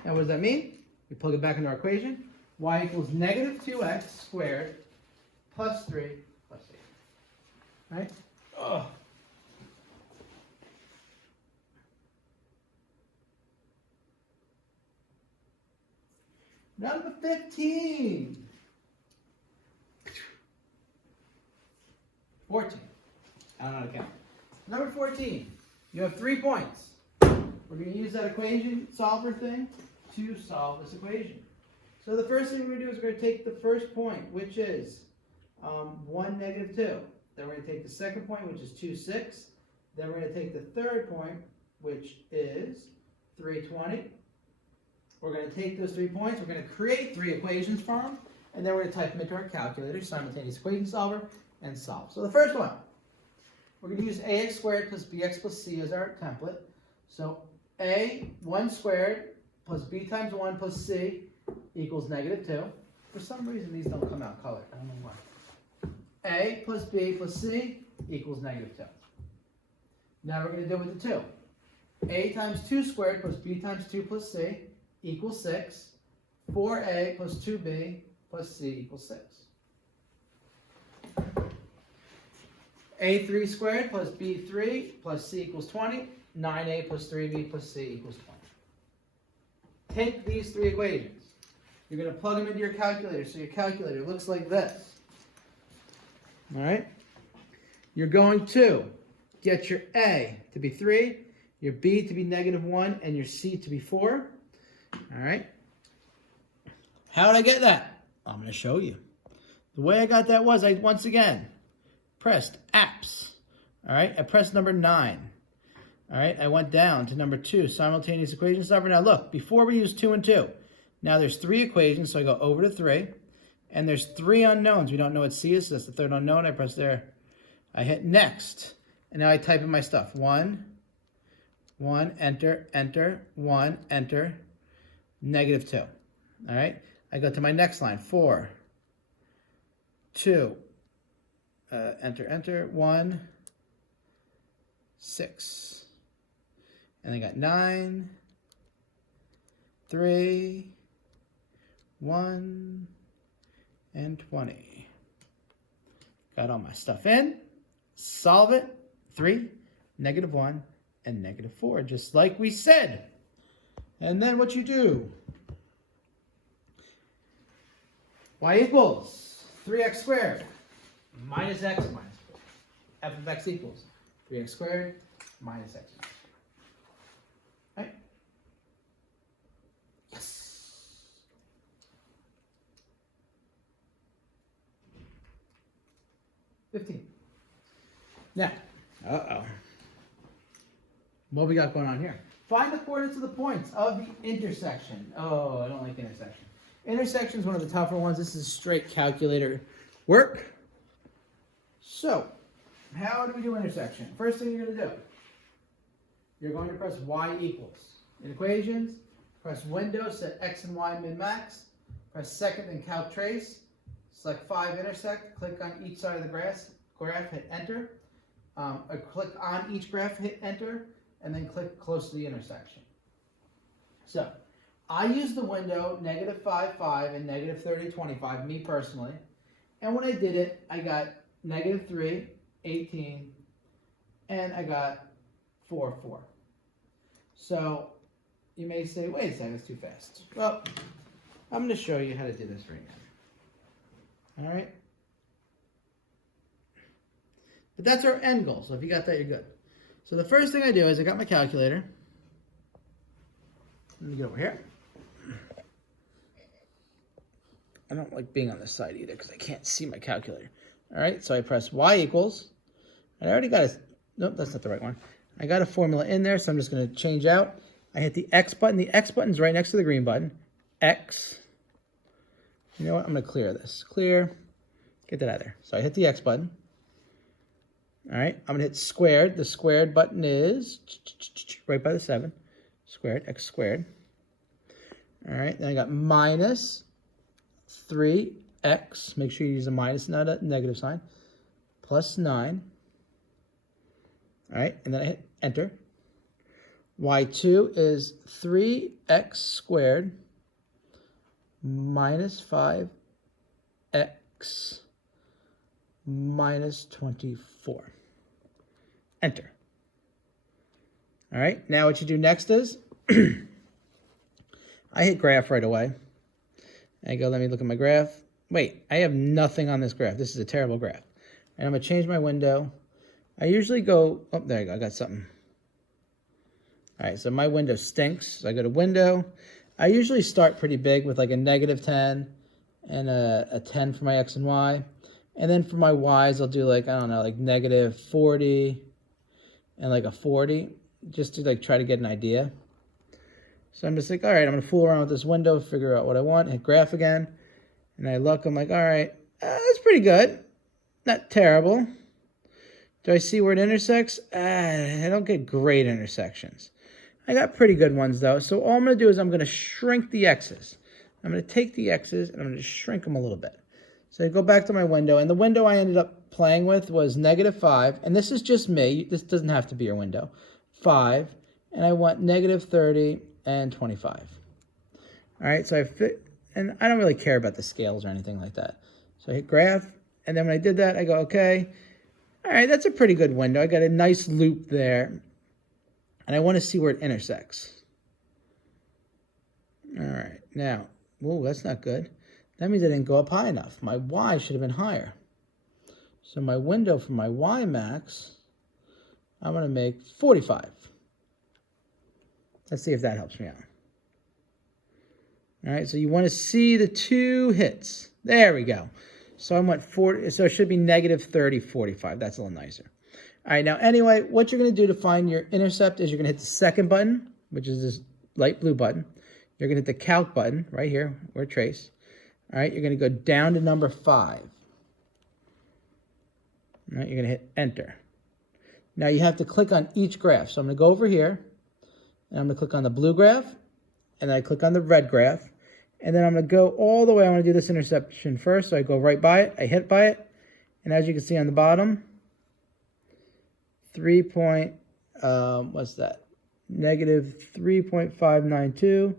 what does that mean? We plug it back into our equation. Y equals negative 2x squared plus 3 plus 8. Right? Ugh. Number 15. 14. I don't know how to count. Number 14. You have 3 points. We're going to use that equation solver thing to solve this equation. So the first thing we're going to do is we're going to take the first point, which is 1, negative 2. Then we're going to take the second point, which is 2, 6. Then we're going to take the third point, which is 3, 20. We're going to take those 3 points, we're going to create 3 equations for them, and then we're going to type them into our calculator, simultaneous equation solver, and solve. So the first one, we're going to use ax squared plus bx plus c as our template. So a, 1 squared, plus b times 1 plus c equals negative 2. For some reason, these don't come out colored. I don't know why. A plus b plus c equals negative 2. Now we're going to do it with the 2. A times 2 squared plus b times 2 plus c equals 6. 4a plus 2b plus c equals 6. A3 squared plus b3 plus c equals 20. 9a plus 3b plus c equals 20. Take these 3 equations. You're going to plug them into your calculator. So your calculator looks like this. All right? You're going to get your a to be 3, your b to be negative 1, and your c to be 4. All right? How did I get that? I'm going to show you. The way I got that was I, once again, pressed apps. All right? I pressed number 9. All right? I went down to number 2, simultaneous equation solver. Now look, before we use 2 and 2. Now there's 3 equations, so I go over to 3. And there's 3 unknowns. We don't know what C is, so that's the third unknown. I press there. I hit next. And now I type in my stuff. 1, enter, enter, 1, enter, negative 2. All right? I go to my next line. 4, 2, enter, enter, 1, 6. And I got 9, 3, 1, and 20. Got all my stuff in. Solve it. 3, negative 1, and negative 4, just like we said. And then what you do? Y equals 3x squared minus x minus 4. F of x equals 3x squared minus x. Right? Yes. $15. Now, what we got going on here? Find the coordinates of the points of the intersection. Oh, I don't like intersection. Intersection is one of the tougher ones. This is straight calculator work. So, how do we do intersection? First thing you're going to do, you're going to press y equals. In equations, press window, set x and y min-max. Press second and calc trace. Select 5 intersect. Click on each side of the graph, hit enter. Click on each graph, hit enter, and then click close to the intersection. So I use the window negative 5, 5, and negative 30, 25, me personally. And when I did it, I got negative 3, 18, and I got 4, 4. So you may say, wait a second, it's too fast. Well, I'm going to show you how to do this right now. All right? But that's our end goal. So if you got that, you're good. So the first thing I do is I got my calculator. Let me get over here. I don't like being on this side either because I can't see my calculator. All right, so I press y equals. I already got a, nope, that's not the right one. I got a formula in there, so I'm just going to change out. I hit the X button. The X button's right next to the green button. X. You know what? I'm going to clear this. Clear. Get that out of there. So I hit the X button. All right, I'm going to hit squared. The squared button is right by the 7. Squared, X squared. All right, then I got minus 3x. Make sure you use a minus, not a negative sign. Plus 9. All right, and then I hit enter. Y2 is 3x squared minus 5x minus 24. Enter. All right, now what you do next is, I hit graph right away. I go, let me look at my graph. Wait, I have nothing on this graph. This is a terrible graph. And I'm going to change my window. I usually go, oh, there you go, I got something. All right, so my window stinks. So I go to window. I usually start pretty big with like a negative 10 and a 10 for my X and Y. And then for my Y's, I'll do like, I don't know, like negative 40 and like a 40, just to like try to get an idea. So I'm just like, all right, I'm going to fool around with this window, figure out what I want, hit graph again. And I look, I'm like, all right, that's pretty good. Not terrible. Do I see where it intersects? I don't get great intersections. I got pretty good ones though. So all I'm going to do is I'm going to shrink the X's. I'm going to take the X's and I'm going to shrink them a little bit. So I go back to my window, and the window I ended up playing with was negative 5, and this is just me. This doesn't have to be your window. 5, and I want negative 30 and 25. All right, so I fit, and I don't really care about the scales or anything like that. So I hit graph, and then when I did that, I go, okay. All right, that's a pretty good window. I got a nice loop there, and I want to see where it intersects. All right, now, whoa, that's not good. That means I didn't go up high enough. My Y should have been higher. So my window for my Y max, I'm going to make 45. Let's see if that helps me out. All right, so you want to see the two hits. There we go. So I went 40, so it should be negative 30, 45. That's a little nicer. All right, now anyway, what you're going to do to find your intercept is you're going to hit the second button, which is this light blue button. You're going to hit the calc button right here, or trace. All right, you're going to go down to number 5. All right, you're going to hit enter. Now you have to click on each graph. So I'm going to go over here, and I'm going to click on the blue graph, and then I click on the red graph, and then I'm going to go all the way. I want to do this intersection first, so I go right by it. I hit by it, and as you can see on the bottom, what's that? Negative 3.592.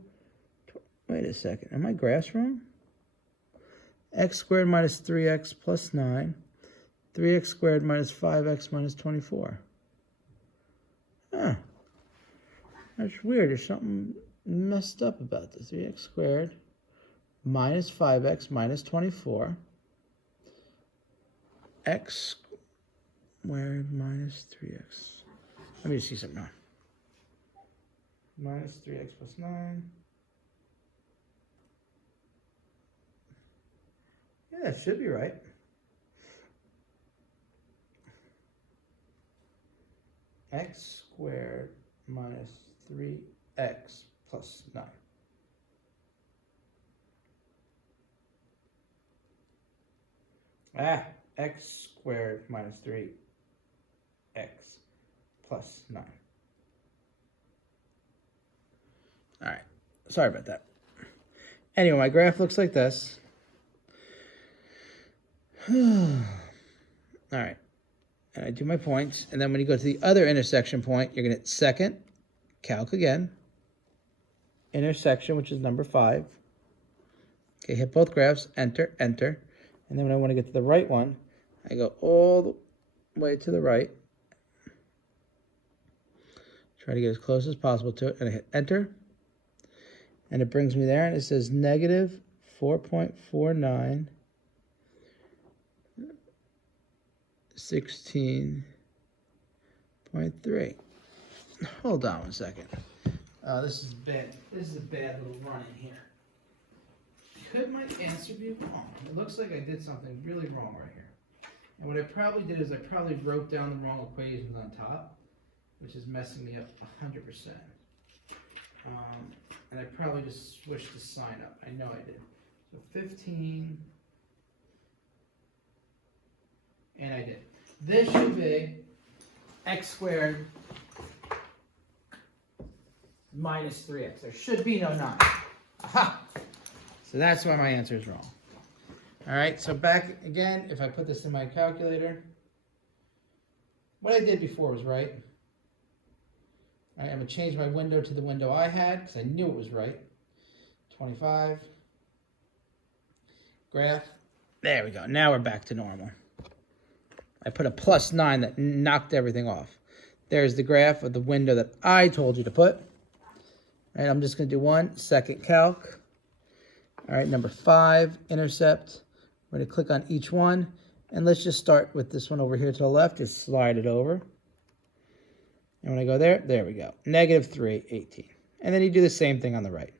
Wait a second, are my graphs wrong? X squared minus 3x plus 9. 3x squared minus 5x minus 24. Huh. That's weird. There's something messed up about this. 3x squared minus 5x minus 24. X squared minus 3x. Let me just see something wrong. Minus 3x plus 9. Yeah, that should be right. X squared minus 3x plus 9. X squared minus 3x plus 9. All right, sorry about that. Anyway, my graph looks like this. All right, and I do my points, and then when you go to the other intersection point, you're going to hit second, calc again, intersection, which is number 5. Okay, hit both graphs, enter, enter. And then when I want to get to the right one, I go all the way to the right. Try to get as close as possible to it, and I hit enter. And it brings me there, and it says negative 4.49 16.3. Hold on one second. This is bad. This is a bad little run in here. Could my answer be wrong? It looks like I did something really wrong right here. And what I probably did is I probably wrote down the wrong equations on top, which is messing me up 100%. And I probably just switched the sign up. I know I did. So 15, and I did. This should be x squared minus 3x. There should be no 9. Aha! So that's why my answer is wrong. All right, so back again, if I put this in my calculator, what I did before was right. All right, I'm going to change my window to the window I had because I knew it was right. 25. Graph. There we go. Now we're back to normal. I put a +9 that knocked everything off. There's the graph of the window that I told you to put. All right, I'm just going to do 1 second calc. All right, number 5, intercept. We're going to click on each one. And let's just start with this one over here to the left. Just slide it over. And when I go there we go. -3, 18. And then you do the same thing on the right.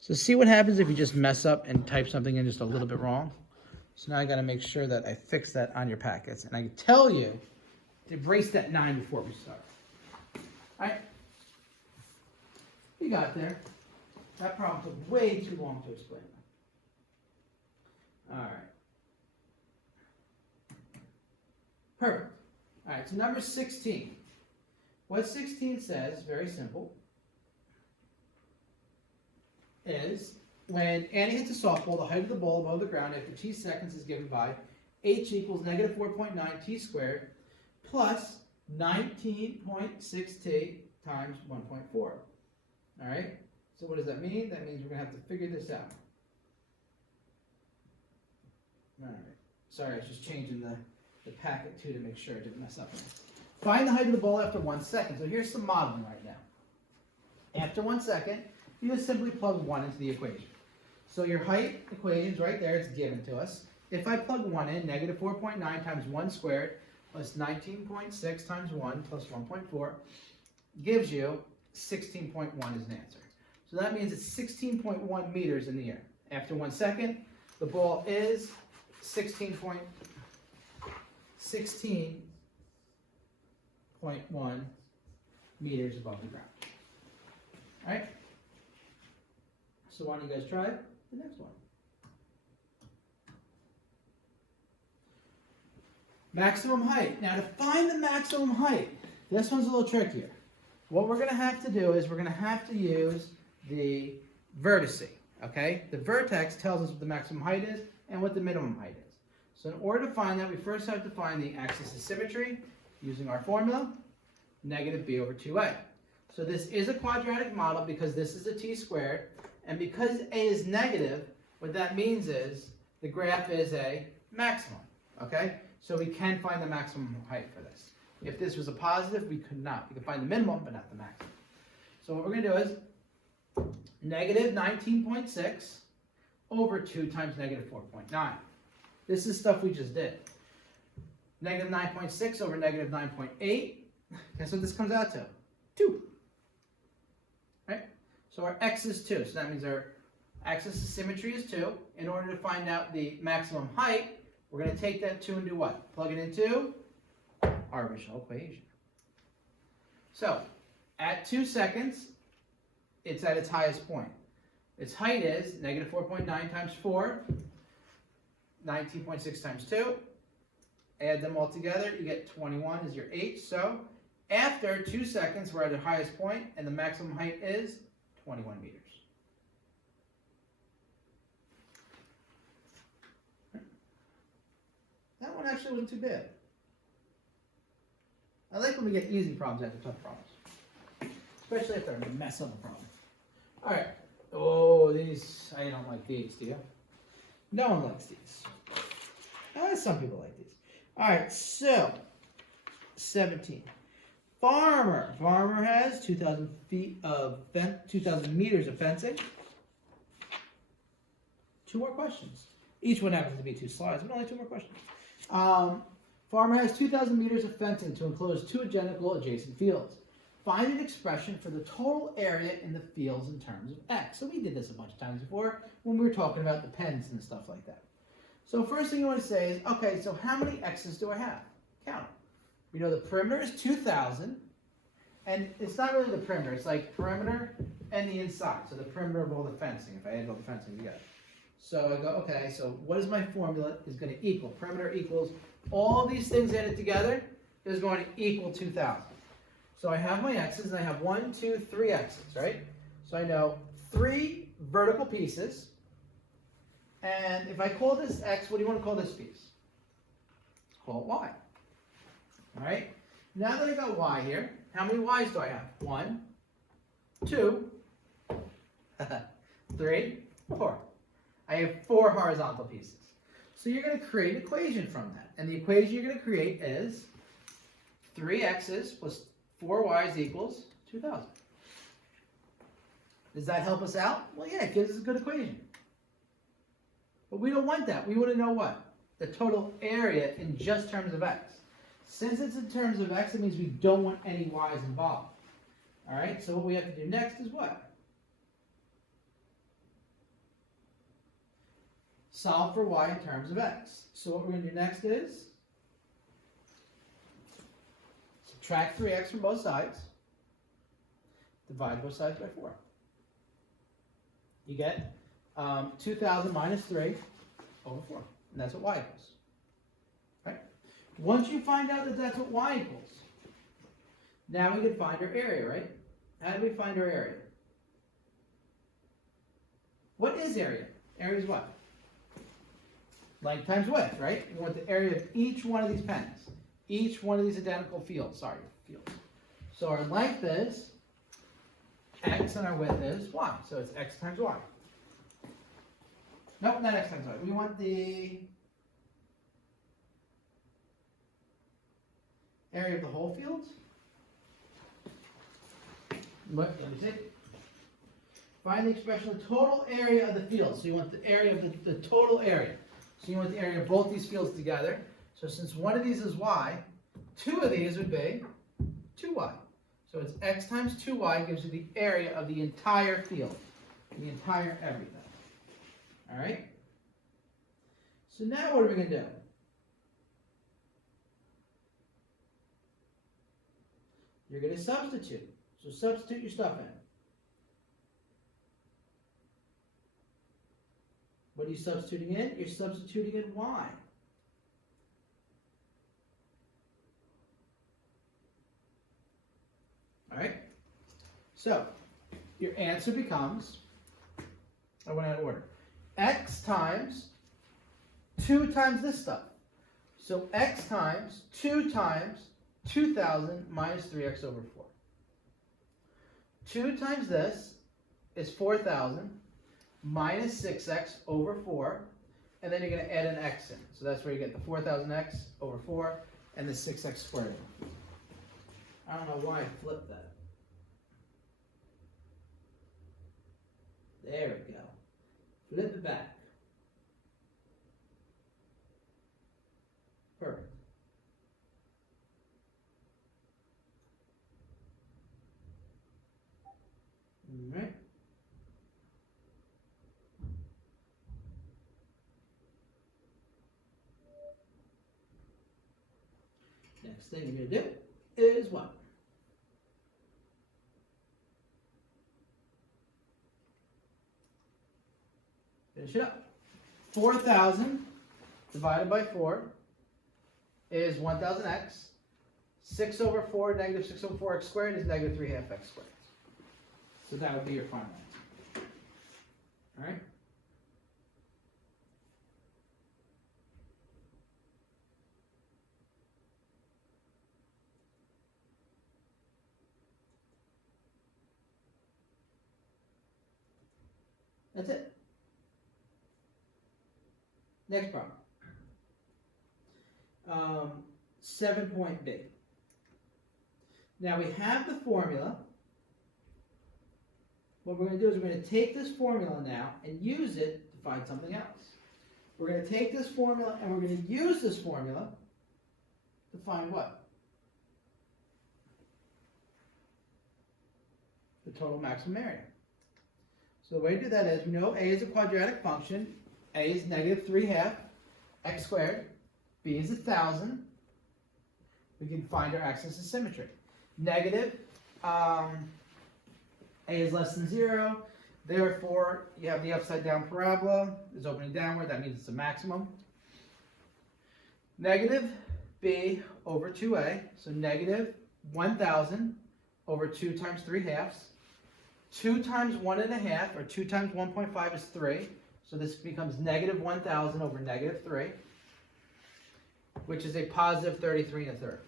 So see what happens if you just mess up and type something in just a little bit wrong. So now I got to make sure that I fix that on your packets. And I can tell you to erase that 9 before we start. All right. You got there. That problem took way too long to explain. All right. Perfect. All right, so number 16. What 16 says, very simple, is when Annie hits a softball, the height of the ball above the ground after t seconds is given by h equals -4.9 t squared plus 19.6 t times 1.4. All right? So what does that mean? That means we're going to have to figure this out. All right. Sorry, I was just changing the packet too to make sure I didn't mess up. Find the height of the ball after 1 second. So here's some modeling right now. After 1 second, you just simply plug 1 into the equation. So your height equation is right there. It's given to us. If I plug 1 in, -4.9 times 1 squared plus 19.6 times 1 plus 1.4 gives you 16.1 as an answer. So that means it's 16.1 meters in the air. After 1 second, the ball is 16.1 meters above the ground. All right? So why don't you guys try the next one? Maximum height. Now to find the maximum height, this one's a little trickier. What we're going to have to do is we're going to have to use the vertice. Okay? The vertex tells us what the maximum height is and what the minimum height is. So in order to find that, we first have to find the axis of symmetry using our formula, -b/2a. So this is a quadratic model because this is a t squared, and because a is negative, what that means is the graph is a maximum, okay? So we can find the maximum height for this. If this was a positive, we could not. We could find the minimum, but not the maximum. So what we're going to do is -19.6 over 2 times -4.9. This is stuff we just did. -9.6 over -9.8. Guess what this comes out to? 2. Right? So our x is 2. So that means our axis of symmetry is 2. In order to find out the maximum height, we're going to take that 2 and do what? Plug it into our original equation. So at 2 seconds, it's at its highest point. Its height is -4.9 times 4. 19.6 times 2. Add them all together, you get 21 is your h. So after 2 seconds, we're at the highest point, and the maximum height is 21 meters. That one actually wasn't too bad. I like when we get easy problems after tough problems, especially if they're a mess of a problem. All right. Oh, these, I don't like these, do you? No one likes these. Some people like these. All right, so 17. Farmer. Farmer has 2,000 feet of 2,000 meters of fencing. 2 more questions. Each one happens to be 2 slides, but only 2 more questions. Farmer has 2,000 meters of fencing to enclose 2 identical adjacent fields. Find an expression for the total area in the fields in terms of x. So we did this a bunch of times before when we were talking about the pens and stuff like that. So first thing you want to say is, okay, so how many x's do I have? Count them. We know the perimeter is 2,000, and it's not really the perimeter, it's like perimeter and the inside. So the perimeter of all the fencing, if I add all the fencing together. So I go, okay, so what is my formula is going to equal? Perimeter equals all these things added together is going to equal 2,000. So I have my x's, and I have 1, 2, 3 x's, right? So I know 3 vertical pieces. And if I call this x, what do you want to call this piece? Call it y. All right? Now that I got y here, how many y's do I have? 1, 2, 3, 4. I have 4 horizontal pieces. So you're going to create an equation from that. And the equation you're going to create is 3x's plus 4y's equals 2,000. Does that help us out? Well, yeah, it gives us a good equation. But we don't want that. We want to know what? The total area in just terms of x. Since it's in terms of x, it means we don't want any y's involved. All right, so what we have to do next is what? Solve for y in terms of x. So what we're going to do next is subtract 3x from both sides. Divide both sides by 4. You get 2,000 minus 3 over 4. And that's what y equals. Right? Once you find out that that's what y equals, now we can find our area, right? How do we find our area? What is area? Area is what? Length times width, right? We want the area of each one of these pens. Each one of these identical fields. So our length is x and our width is y. So it's x times y. Nope, not x times y. We want the area of the whole field. What? Let me see. Find the expression of the total area of the field. So you want the area of the total area. So you want the area of both these fields together. So since one of these is y, 2 of these would be 2y. So it's x times 2y gives you the area of the entire field, the entire everything. All right? So now what are we going to do? You're going to substitute. So substitute your stuff in. What are you substituting in? You're substituting in y. All right? So, your answer becomes, I went out of order, x times 2 times this stuff. So x times 2 times 2,000 minus 3x over 4. 2 times this is 4,000 minus 6x over 4, and then you're going to add an x in. So that's where you get the 4,000x over 4 and the 6x squared. I don't know why I flipped that. There we go. Flip it back. Perfect. All right. Next thing you're going to do is what? Finish it up. 4,000 divided by 4 is 1,000x. 6 over 4, negative 6 over 4x squared is negative 3 half x squared. So that would be your final answer. All right? That's it. Next problem. 7 B. Now we have the formula. What we're going to do is we're going to take this formula now and use it to find something else. We're going to take this formula and we're going to use this formula to find what? The total maximum area. So the way to do that is, we know A is a quadratic function. A is -3/2 x squared. B is 1,000. We can find our axis of symmetry. Negative, A is less than 0. Therefore, you have the upside down parabola is opening downward. That means it's a maximum. Negative B over 2A. So negative 1,000 over 2 times 3/2. 2 times 1.5, or 2 times 1.5 is 3. So this becomes negative 1,000 over negative 3, which is a positive 33 1/3.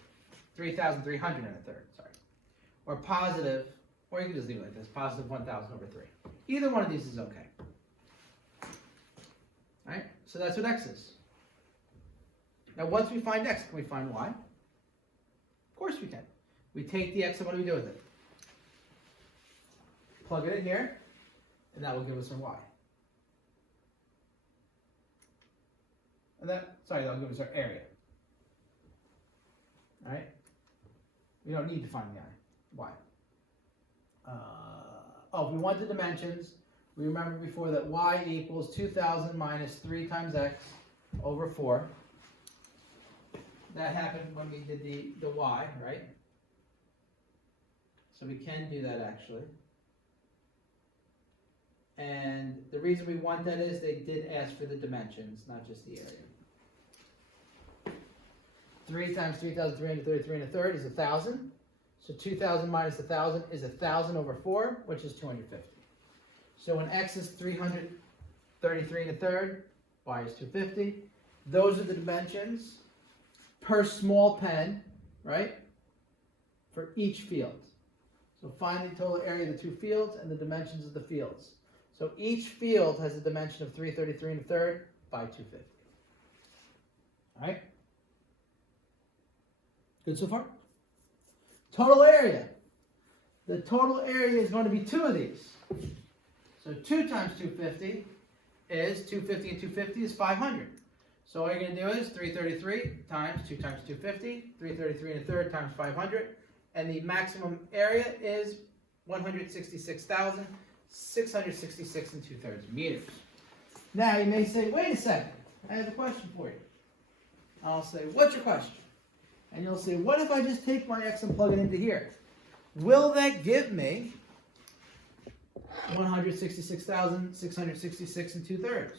3,300 1/3, sorry. Or positive, or you can just leave it like this, positive 1,000 over 3. Either one of these is okay. Alright, so that's what x is. Now once we find x, can we find y? Of course we can. We take the x and what do we do with it? Plug it in here, and that will give us our y. And that'll give us our area. Alright? We don't need to find the y. If we want the dimensions, we remember before that y equals 2,000 minus 3 times x over 4. That happened when we did the y, right? So we can do that actually. And the reason we want that is they did ask for the dimensions, not just the area. 3 times 3,333 1/3 is 1,000. So 2,000 minus 1,000 is 1,000 over 4, which is 250. So when x is 333 1/3, y is 250. Those are the dimensions per small pen, right? For each field. So find the total area of the two fields and the dimensions of the fields. So each field has a dimension of 333 1/3 by 250. All right? Good so far? Total area. The total area is going to be 2 of these. So 2 times 250 is 250 and 250 is 500. So all you're going to do is 333 times 2 times 250, 333 1/3 times 500, and the maximum area is 166,666 2/3 meters. Now you may say, wait a second, I have a question for you. I'll say, what's your question? And you'll say, what if I just take my x and plug it into here? Will that give me 166,666 2/3?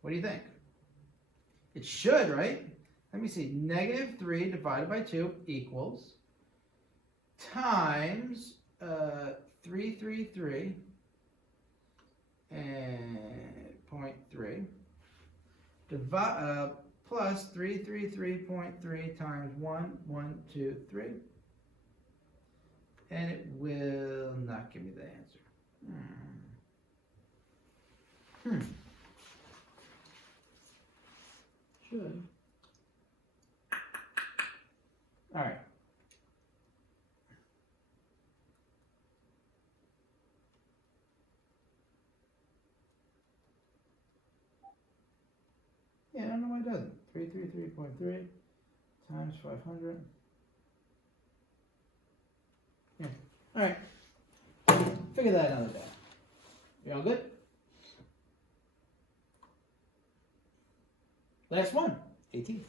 What do you think? It should, right? Let me see. -3 divided by 2 equals times 333 and 0.3 plus 333.3 times 1, 1, 2, 3. And it will not give me the answer. Should. All right. Yeah, I don't know why it doesn't. 333.3 times 500. Yeah. All right. Figure that another day. You all good? Last one, 18.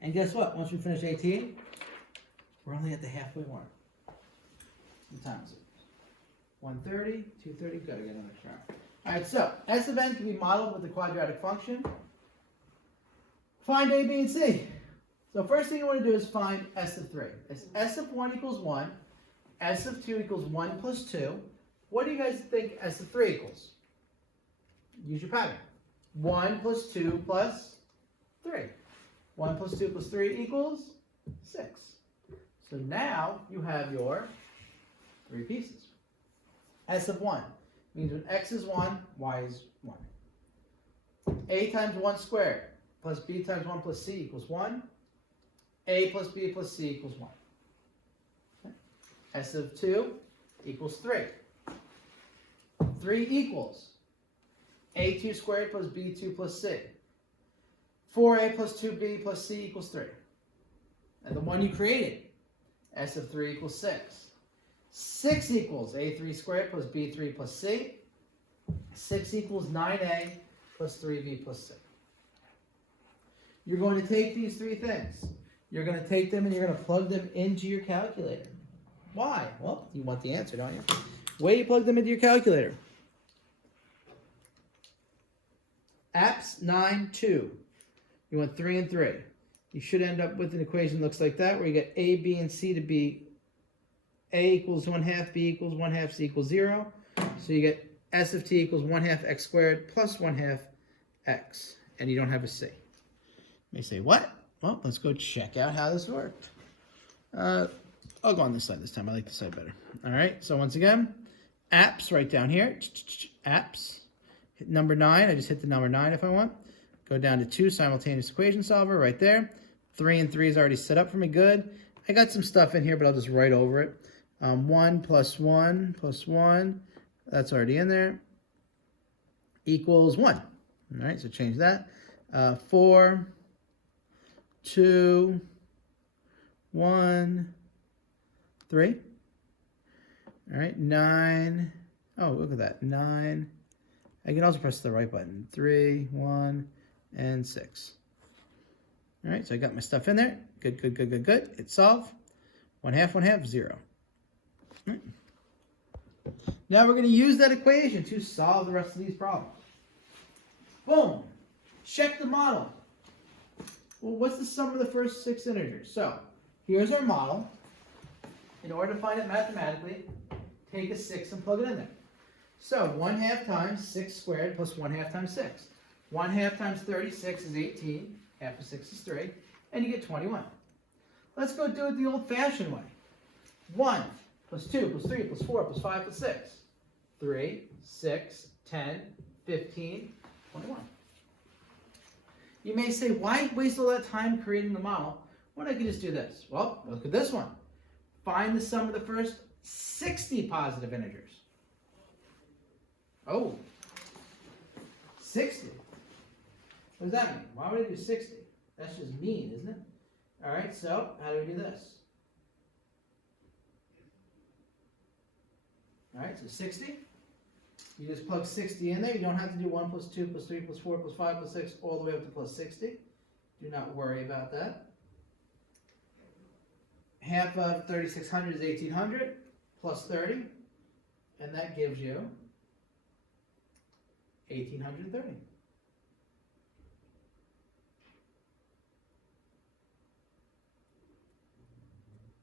And guess what? Once we finish 18, we're only at the halfway mark. What time is it? 1:30, 2:30, gotta get another try. Alright, so S of n can be modeled with the quadratic function. Find A, B, and C. So first thing you want to do is find S of 3. It's S of 1 equals 1, S of 2 equals 1 plus 2. What do you guys think S of 3 equals? Use your pattern. 1 plus 2 plus 3. 1 plus 2 plus 3 equals 6. So now you have your 3 pieces. S of 1 means when x is 1, y is 1. A times 1 squared plus b times 1 plus c equals 1. A plus b plus c equals 1. Okay. S of 2 equals 3. 3 equals a2 squared plus b2 plus c. 4a plus 2b plus c equals 3. And the one you created, S of 3 equals 6. 6 equals a3 squared plus b3 plus c. 6 equals 9a plus 3b plus c. You're going to take these three things. You're going to take them and you're going to plug them into your calculator. Why? Well, you want the answer, don't you? Way you plug them into your calculator. Apps 9, 2. You want 3 and 3. You should end up with an equation that looks like that, where you get a, b, and c to be a equals 1/2, b equals 1/2, c equals 0. So you get s of t equals 1/2 x squared plus 1/2 x. And you don't have a c. You may say, what? Well, let's go check out how this worked. I'll go on this side this time. I like this side better. All right, so once again, apps right down here. Apps. Hit number 9. I just hit the number 9 if I want. Go down to 2, simultaneous equation solver right there. 3 and 3 is already set up for me. Good. I got some stuff in here, but I'll just write over it. 1 plus 1 plus 1. That's already in there. Equals 1. All right, so change that. 4, 2, 1, 3. All right, 9. Oh, look at that. 9. I can also press the right button. 3, 1, and 6. All right, so I got my stuff in there. Good, good, good, good, good. It's solved. 1/2, 1/2, 0. All right. Now we're going to use that equation to solve the rest of these problems. Boom. Check the model. Well, what's the sum of the first 6 integers? So, here's our model. In order to find it mathematically, take a 6 and plug it in there. So, 1/2 times 6 squared plus 1/2 times 6. 1/2 times 36 is 18. Half of 6 is 3. And you get 21. Let's go do it the old-fashioned way. 1 plus 2 plus 3 plus 4 plus 5 plus 6. 3, 6, 10, 15, 21. You may say, why waste all that time creating the model when I could just do this? Well, look at this one. Find the sum of the first 60 positive integers. Oh, 60. What does that mean? Why would I do 60? That's just mean, isn't it? All right, so how do we do this? All right, so 60. You just plug 60 in there. You don't have to do 1 plus 2 plus 3 plus 4 plus 5 plus 6 all the way up to plus 60. Do not worry about that. Half of 3,600 is 1,800 plus 30. And that gives you 1,830.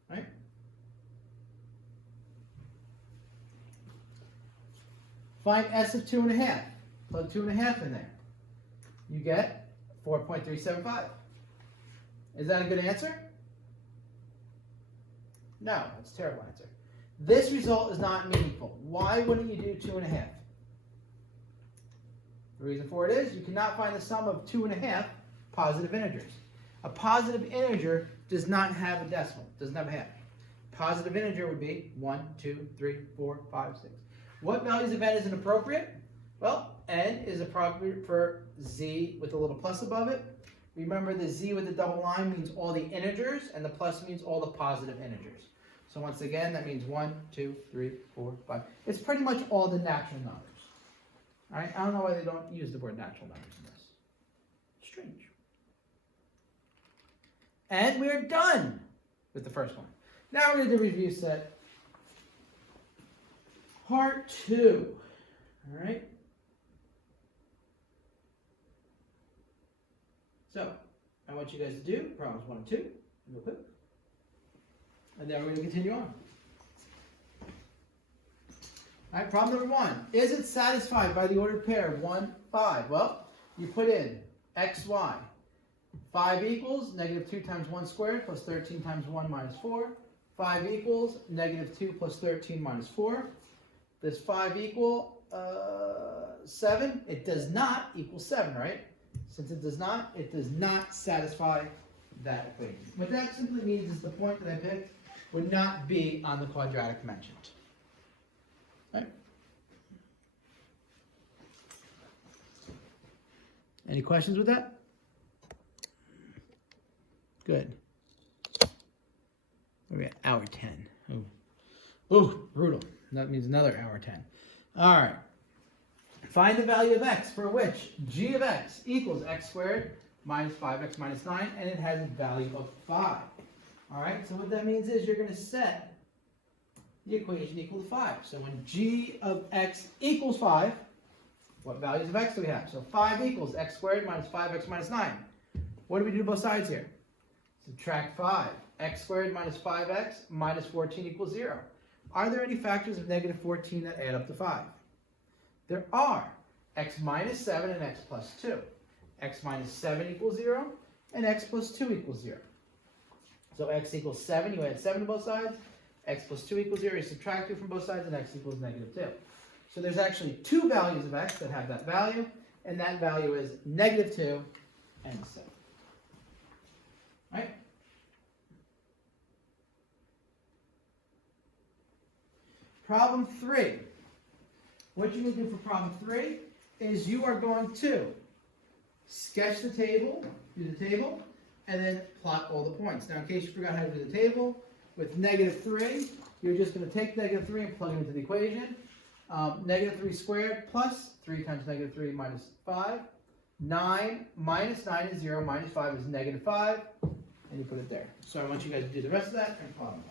Right? Find S of 2.5. Plug 2.5 in there. You get 4.375. Is that a good answer? No, it's a terrible answer. This result is not meaningful. Why wouldn't you do 2.5? The reason for it is you cannot find the sum of 2.5 positive integers. A positive integer does not have a decimal, doesn't have a half. Positive integer would be 1, 2, 3, 4, 5, 6. What values of n is inappropriate? Well, n is appropriate for z with a little plus above it. Remember, the z with the double line means all the integers, and the plus means all the positive integers. So once again, that means 1, 2, 3, 4, 5. It's pretty much all the natural numbers. All right? I don't know why they don't use the word natural numbers in this. Strange. And we're done with the first one. Now we're going to do review set. Part 2. All right? So, I want you guys to do problems 1 and 2, real quick. And then we're going to continue on. All right, problem number 1. Is it satisfied by the ordered pair 1, 5? Well, you put in x, y. 5 equals negative 2 times 1 squared plus 13 times 1 minus 4. 5 equals negative 2 plus 13 minus 4. Does 5 equal 7? It does not equal 7, right? Since it does not satisfy that equation. What that simply means is the point that I picked would not be on the quadratic mentioned. Right? Any questions with that? Good. We're at hour 10. Ooh, brutal. That means another hour 10. All right. Find the value of x for which g of x equals x squared minus 5x minus 9, and it has a value of 5. All right, so what that means is you're going to set the equation equal to 5. So when g of x equals 5, what values of x do we have? So 5 equals x squared minus 5x minus 9. What do we do to both sides here? Subtract 5. X squared minus 5x minus 14 equals 0. Are there any factors of negative 14 that add up to 5? There are. X minus 7 and x plus 2. X minus 7 equals 0, and x plus 2 equals 0. So x equals 7, you add 7 to both sides. X plus 2 equals 0, you subtract 2 from both sides, and x equals negative 2. So there's actually two values of x that have that value, and that value is negative 2 and 7. Right? Problem 3. What you need to do for problem 3 is you are going to sketch the table, do the table, and then plot all the points. Now, in case you forgot how to do the table, with negative 3, you're just going to take negative 3 and plug it into the equation. Negative 3 squared plus 3 times negative 3 minus 5. 9 minus 9 is 0, minus 5 is negative 5, and you put it there. So I want you guys to do the rest of that and plot them.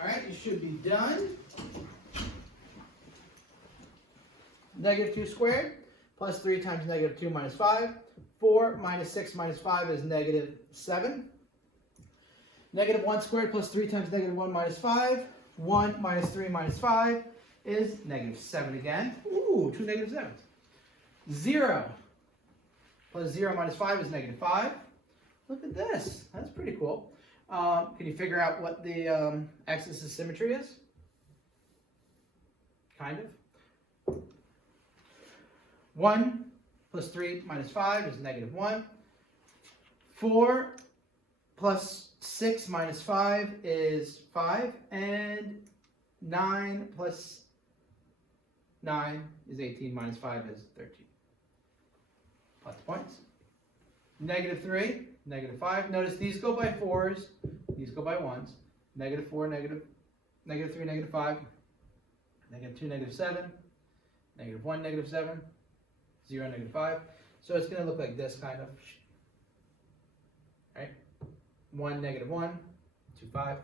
All right, you should be done. Negative 2 squared plus 3 times negative 2 minus 5. 4 minus 6 minus 5 is negative 7. Negative 1 squared plus 3 times negative 1 minus 5. 1 minus 3 minus 5 is negative 7 again. Ooh, 2 negative 7s. 0 plus 0 minus 5 is negative 5. Look at this. That's pretty cool. Can you figure out what the axis of symmetry is? Kind of. 1 plus 3 minus 5 is negative 1. 4 plus 6 minus 5 is 5. And 9 plus 9 is 18 minus 5 is 13. Lots of points. Negative 3, negative 5. Notice these go by 4s, these go by 1s. Negative 4, negative 3, negative 5. Negative 2, negative 7. Negative 1, negative 7. 0, negative 5. So it's going to look like this kind of. Right? 1, negative 1. 2, 5.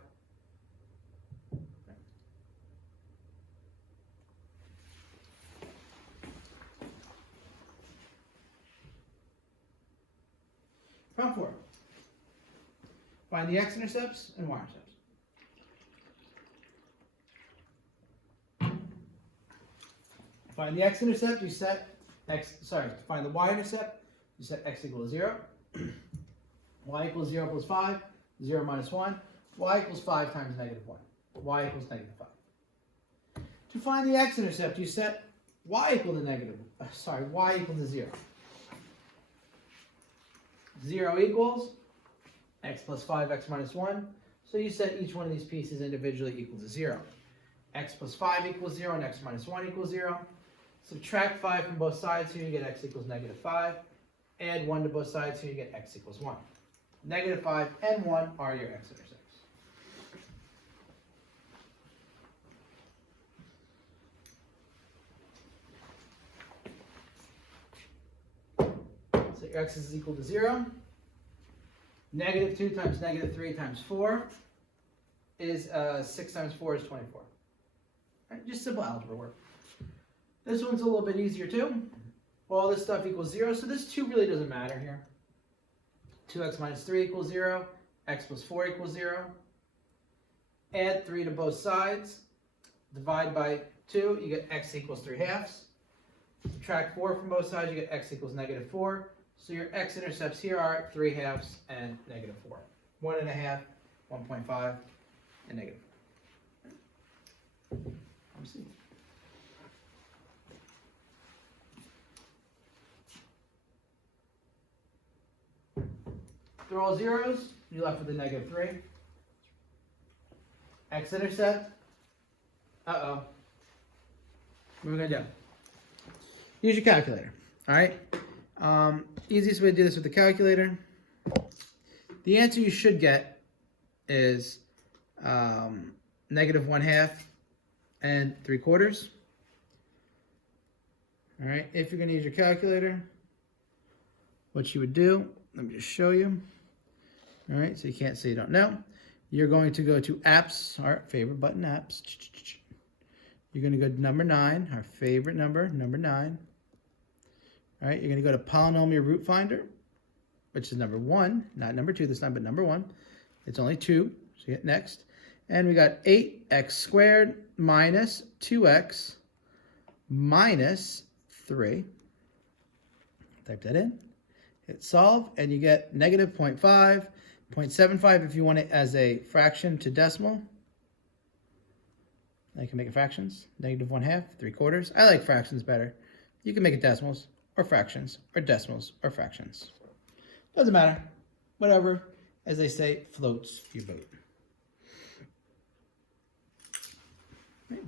Problem 4. Find the x-intercepts and y-intercepts. Find the x-intercept, you set to find the y-intercept, you set x equals 0. Y equals 0 plus 5, 0 minus 1. Y equals 5 times negative 1. Y equals negative 5. To find the x-intercept, you set y equal to 0. 0 equals x plus 5x minus 1. So you set each one of these pieces individually equal to 0. X plus 5 equals 0 and x minus 1 equals 0. Subtract 5 from both sides, here you get x equals negative 5. Add 1 to both sides, here you get x equals 1. -5, and 1 are your x-intercepts. So your x is equal to 0. -2 times -3 times 4 is 6 times 4 is 24. Right? Just simple algebra work. This one's a little bit easier too. All this stuff equals 0, so this 2 really doesn't matter here. 2x minus 3 equals 0. X plus 4 equals 0. Add 3 to both sides. Divide by 2, you get x equals 3/2. Subtract 4 from both sides, you get x equals -4. So your x-intercepts here are 3/2 and -4. 1.5, 1.5, and -4. I'm seeing. Throw all zeros, you're left with a -3. X-intercept. Uh-oh. What are we going to do? Use your calculator. All right? Easiest way to do this with the calculator. The answer you should get is -1/2 and 3/4. All right? If you're going to use your calculator, what you would do, let me just show you. All right, so you can't say you don't know. You're going to go to apps, our favorite button, apps. You're going to go to number 9, our favorite number, number 9. All right, you're going to go to polynomial root finder, which is number 1, not number 2 this time, but number 1. It's only 2, so you hit next. And we got 8x squared minus 2x minus 3. Type that in. Hit solve, and you get -0.5, 0.75 if you want it as a fraction to decimal. Now you can make it fractions. -1/2, 3/4. I like fractions better. You can make it decimals, or fractions, or decimals, or fractions. Doesn't matter. Whatever, as they say, floats your boat. Okay.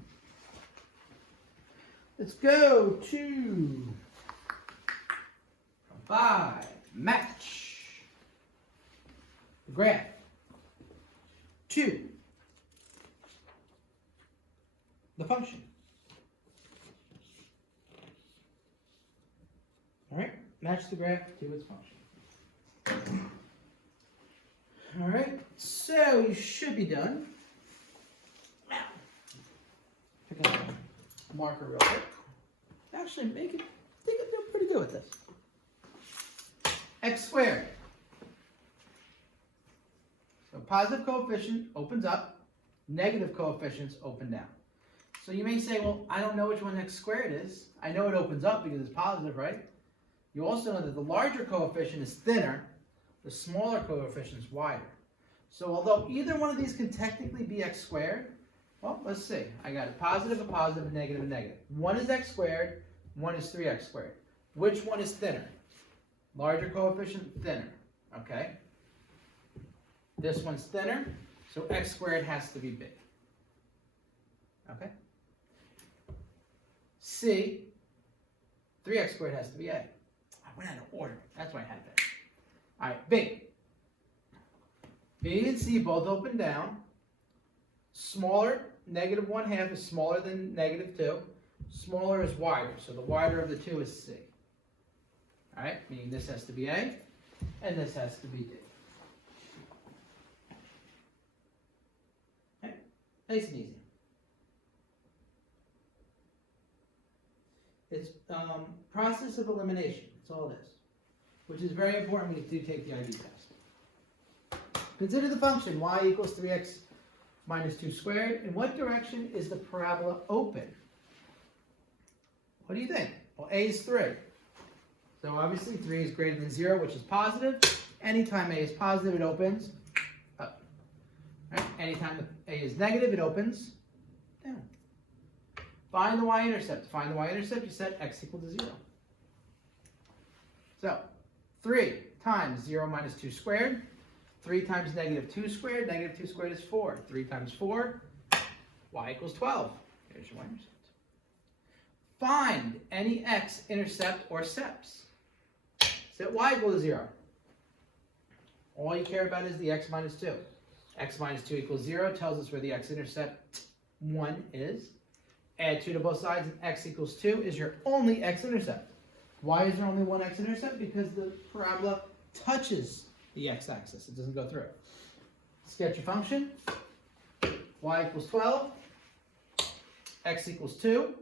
Let's go to 5. Match the graph. 2. The function. All right, match the graph to its function. All right, so you should be done. Now, pick up a marker real quick. Actually, I think I'm doing pretty good with this. X squared. So positive coefficient opens up, negative coefficients open down. So you may say, well, I don't know which one x squared is. I know it opens up because it's positive, right? You also know that the larger coefficient is thinner, the smaller coefficient is wider. So although either one of these can technically be x squared, well, let's see. I got a positive, a negative, a negative. One is x squared, one is 3x squared. Which one is thinner? Larger coefficient, thinner, okay? This one's thinner, so x squared has to be big, okay? C, 3x squared has to be A. I went out of order, that's why I had that. All right, B. B and C both open down. Smaller, -1/2 is smaller than -2. Smaller is wider, so the wider of the two is C. All right, meaning this has to be A, and this has to be D. Okay, nice and easy. It's process of elimination, that's all it is, which is very important when you do take the IB test. Consider the function y equals 3x minus 2 squared. In what direction is the parabola open? What do you think? Well, A is 3. So obviously 3 is greater than 0, which is positive. Anytime A is positive, it opens up. Right? Anytime A is negative, it opens down. Find the y-intercept. To find the y-intercept, you set x equal to 0. So 3 times 0 minus 2 squared. 3 times -2 squared. -2 squared is 4. 3 times 4, y equals 12. Here's your y-intercept. Find any x-intercept or ceps. Set y equal to 0. All you care about is the x minus 2. X minus 2 equals 0 tells us where the x-intercept 1 is. Add 2 to both sides, and x equals 2 is your only x-intercept. Why is there only one x-intercept? Because the parabola touches the x-axis. It doesn't go through. Sketch your function. Y equals 12. X equals 2.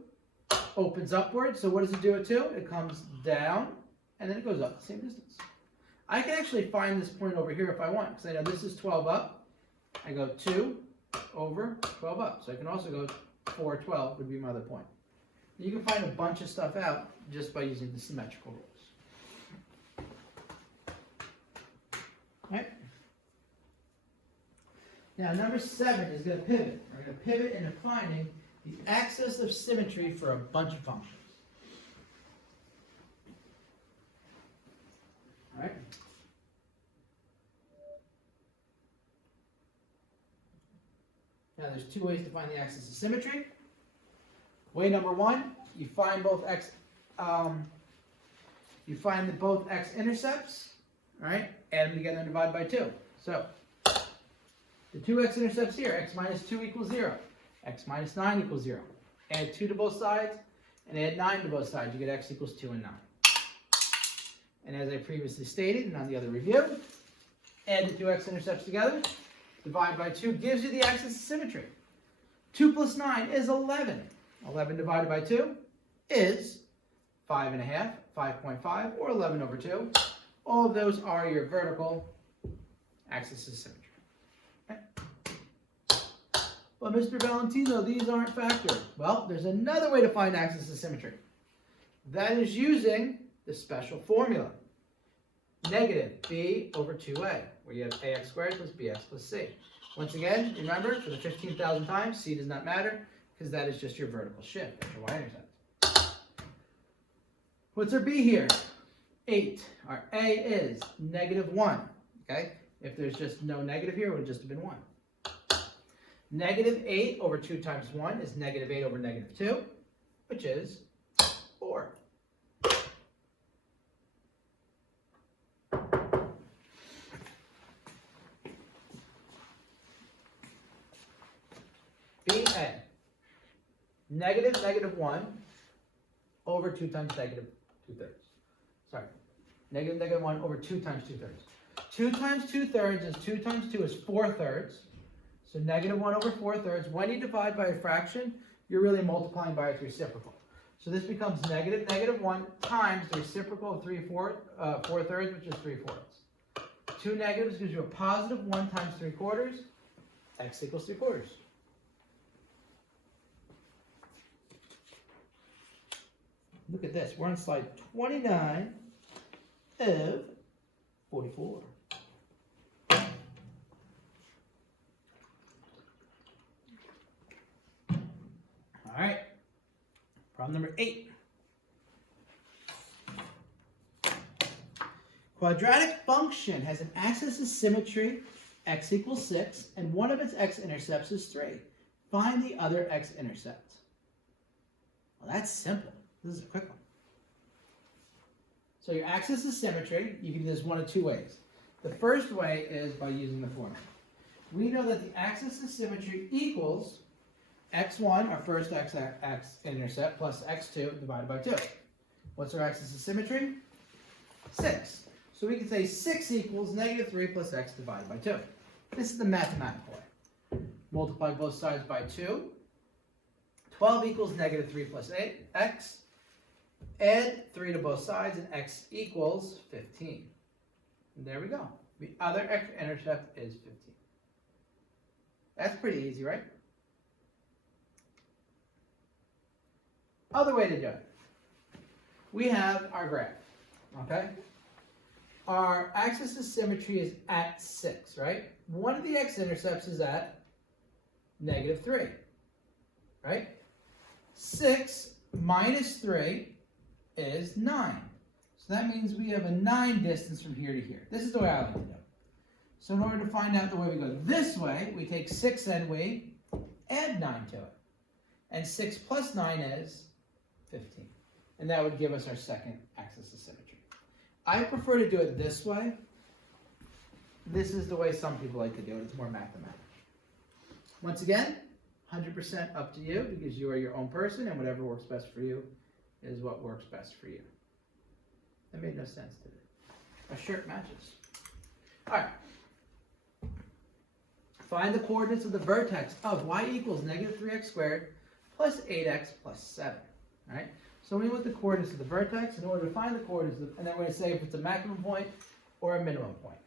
Opens upward. So what does it do at 2? It comes down, and then it goes up the same distance. I can actually find this point over here if I want, because I know this is 12 up. I go 2 over 12 up. So I can also go 4, 12 would be my other point. You can find a bunch of stuff out just by using the symmetrical rules. Right? Now, number 7 is going to pivot. We're going to pivot into finding the axis of symmetry for a bunch of functions. All right? Now, there's 2 ways to find the axis of symmetry. Way number 1, you find both both x-intercepts, all right? Add them together and divide by 2. So, the 2 x-intercepts here, x minus 2 equals 0. X minus 9 equals 0. Add 2 to both sides, and add 9 to both sides. You get x equals 2 and 9. And as I previously stated, and on the other review, add the 2 x-intercepts together, divide by 2 gives you the axis of symmetry. 2 plus 9 is 11. 11 divided by 2 is 5.5, 5.5, or 11 over 2. All of those are your vertical axis of symmetry. Okay. Well, Mr. Valentino, these aren't factored. Well, there's another way to find axis of symmetry. That is using the special formula. Negative b over 2a, where you have ax squared plus bx plus c. Once again, remember, for the 15,000th time, c does not matter, because that is just your vertical shift, your y-intercept. What's our b here? 8. Our a is negative 1. Okay? If there's just no negative here, it would just have been 1. Negative 8 over 2 times 1 is negative 8 over negative 2, which is 4. BA. Negative negative 1 over 2 times negative 2/3. Sorry. Negative negative 1 over 2 times 2/3. 2 times 2/3 is 2 times 2 is 4/3. So negative 1 over 4/3. When you divide by a fraction, you're really multiplying by its reciprocal. So this becomes negative negative 1 times the reciprocal of 4/3, which is 3/4. 2 negatives gives you a positive 1 times 3/4. X equals 3/4. Look at this. We're on slide 29 of 44. All right. Problem number 8. Quadratic function has an axis of symmetry, x equals 6, and one of its x-intercepts is 3. Find the other x-intercept. Well, that's simple. This is a quick one. So your axis of symmetry, you can do this one of 2 ways. The first way is by using the formula. We know that the axis of symmetry equals x1, our first x-intercept, plus x2 divided by 2. What's our axis of symmetry? 6. So we can say 6 equals negative 3 plus x divided by 2. This is the mathematical way. Multiply both sides by 2. 12 equals negative 3 plus x. Add 3 to both sides, and x equals 15. And there we go. The other x-intercept is 15. That's pretty easy, right? Other way to do it. We have our graph, okay? Our axis of symmetry is at 6, right? One of the x-intercepts is at negative 3, right? 6 minus 3 is 9. So that means we have a 9 distance from here to here. This is the way I like to do it. So in order to find out the way we go this way, we take 6 and we add 9 to it. And 6 plus 9 is 15. And that would give us our second axis of symmetry. I prefer to do it this way this is the way some people like to do it. It's more mathematical. Once again, 100% up to you because you are your own person and whatever works best for you is what works best for you. That made no sense, did it? A shirt matches. All right. Find the coordinates of the vertex of y equals negative 3x squared plus 8x plus 7. All right. So we want the coordinates of the vertex in order to find the coordinates, and then we're going to say if it's a maximum point or a minimum point.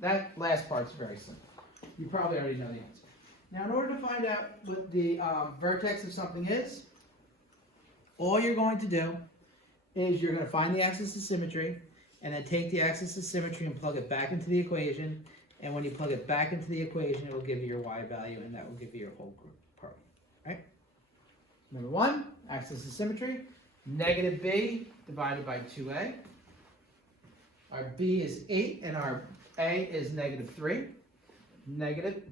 That last part's very simple. You probably already know the answer. Now, in order to find out what the vertex of something is, all you're going to do is you're going to find the axis of symmetry, and then take the axis of symmetry and plug it back into the equation. And when you plug it back into the equation, it will give you your y value, and that will give you your whole group part. Right? Number 1, axis of symmetry, negative b divided by 2a. Our b is 8, and our a is negative 3. Negative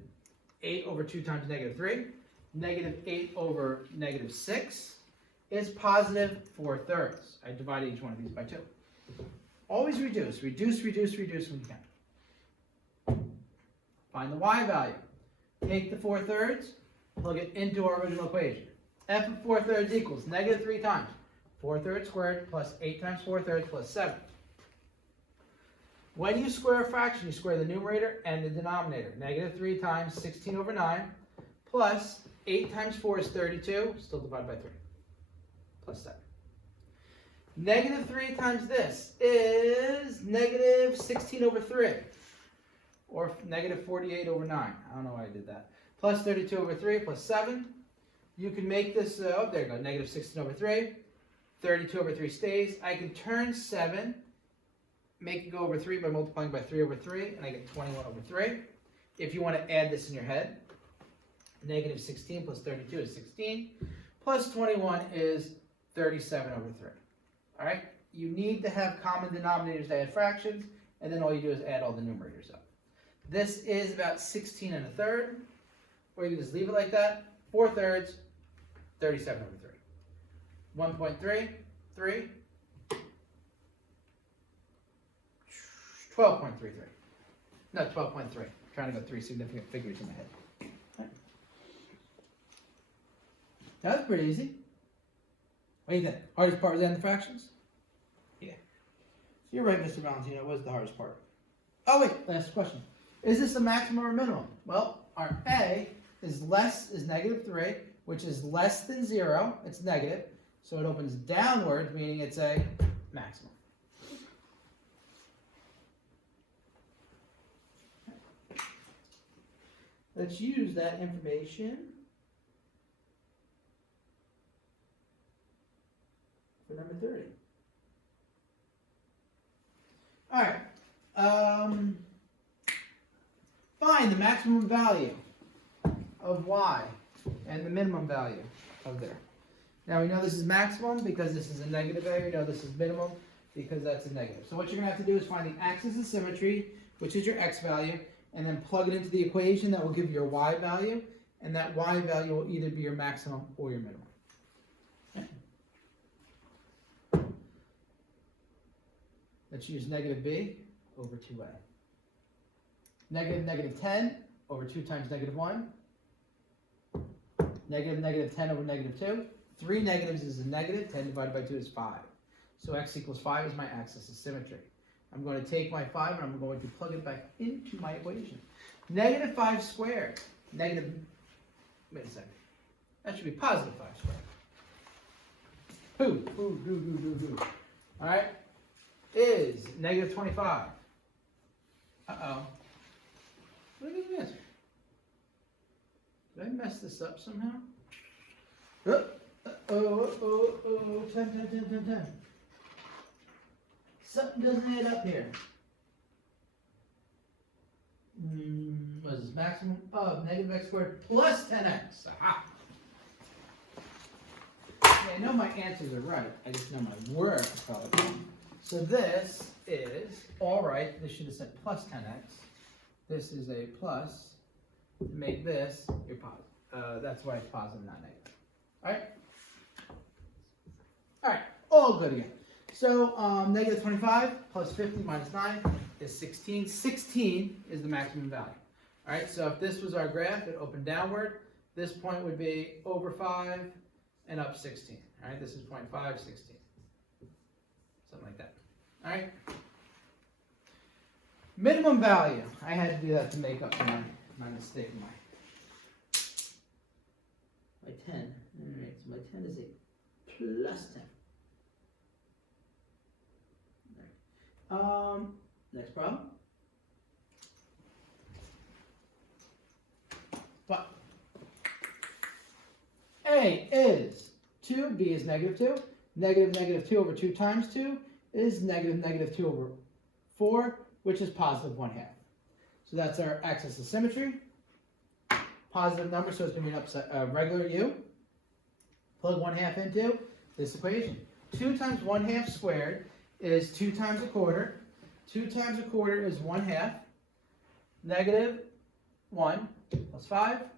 8 over 2 times negative 3. Negative 8 over negative 6 is positive 4/3. I divided each one of these by 2. Always reduce, reduce, reduce, reduce when you can. Find the y value. Take the 4/3, plug it into our original equation. F of 4/3 equals negative 3 times 4/3 squared plus 8 times 4/3 plus 7. When you square a fraction, you square the numerator and the denominator. Negative 3 times 16 over 9 plus 8 times 4 is 32, still divided by 3, plus 7. Negative 3 times this is negative 16 over 3, or negative 48 over 9. I don't know why I did that. Plus 32 over 3 plus 7. You can make this, oh, there you go, negative 16 over 3. 32 over 3 stays. I can turn 7, make it go over 3 by multiplying by 3 over 3, and I get 21 over 3. If you want to add this in your head, negative 16 plus 32 is 16, plus 21 is 37 over 3. All right? You need to have common denominators to add fractions, and then all you do is add all the numerators up. This is about 16 1/3, or you can just leave it like that. 4/3, 37 over 3. 1.3, 3, 12.33. No, 12.3. Trying to go 3 significant figures in my head. Right. That was pretty easy. What do you think? Hardest part was adding the fractions? Yeah. So you're right, Mr. Valentino. It was the hardest part. Oh, wait. Last question. Is this a maximum or minimum? Well, our A is negative 3, which is less than 0. It's negative. So it opens downwards, meaning it's a maximum. Let's use that information for number 30. All right. Find the maximum value of y and the minimum value of there. Now we know this is maximum because this is a negative a. We know this is minimum because that's a negative. So what you're going to have to do is find the axis of symmetry, which is your x value, and then plug it into the equation that will give you your y value, and that y value will either be your maximum or your minimum. Okay. Let's use negative b over 2a. Negative 10 over 2 times negative 1. Negative 10 over negative 2. 3 negatives is a negative. 10 divided by 2 is 5. So x equals 5 is my axis of symmetry. I'm going to take my 5 and I'm going to plug it back into my equation. Negative 5 squared. Wait a second. That should be positive 5 squared. All right. Is negative 25. Uh-oh. What did I miss? Did I mess this up somehow? 10. Something doesn't add up here. What is this? Maximum of negative x squared plus 10x. Aha! Yeah, I know my answers are right. I just know my work is probably wrong. So this is, all right, this should have said plus 10x. This is a plus. To make this your positive. That's why it's positive, not negative. All right? All right, all good again. So negative 25 plus 50 minus 9 is 16. 16 is the maximum value. All right, so if this was our graph, it opened downward. This point would be over 5 and up 16. All right, this is 0.5, 16. Something like that. All right. Minimum value. I had to do that to make up for my mistake. My 10. All right, so my 10 is a plus 10. All right. Next problem. But A is 2, B is negative 2. Negative 2 over 2 times 2 is negative 2 over 4, which is positive 1/2. So that's our axis of symmetry. Positive number, so it's going to be an regular U. Plug 1/2 into this equation. 2 times 1/2 squared is 2 times a quarter. 2 times a quarter is 1/2. Negative 1 plus 5.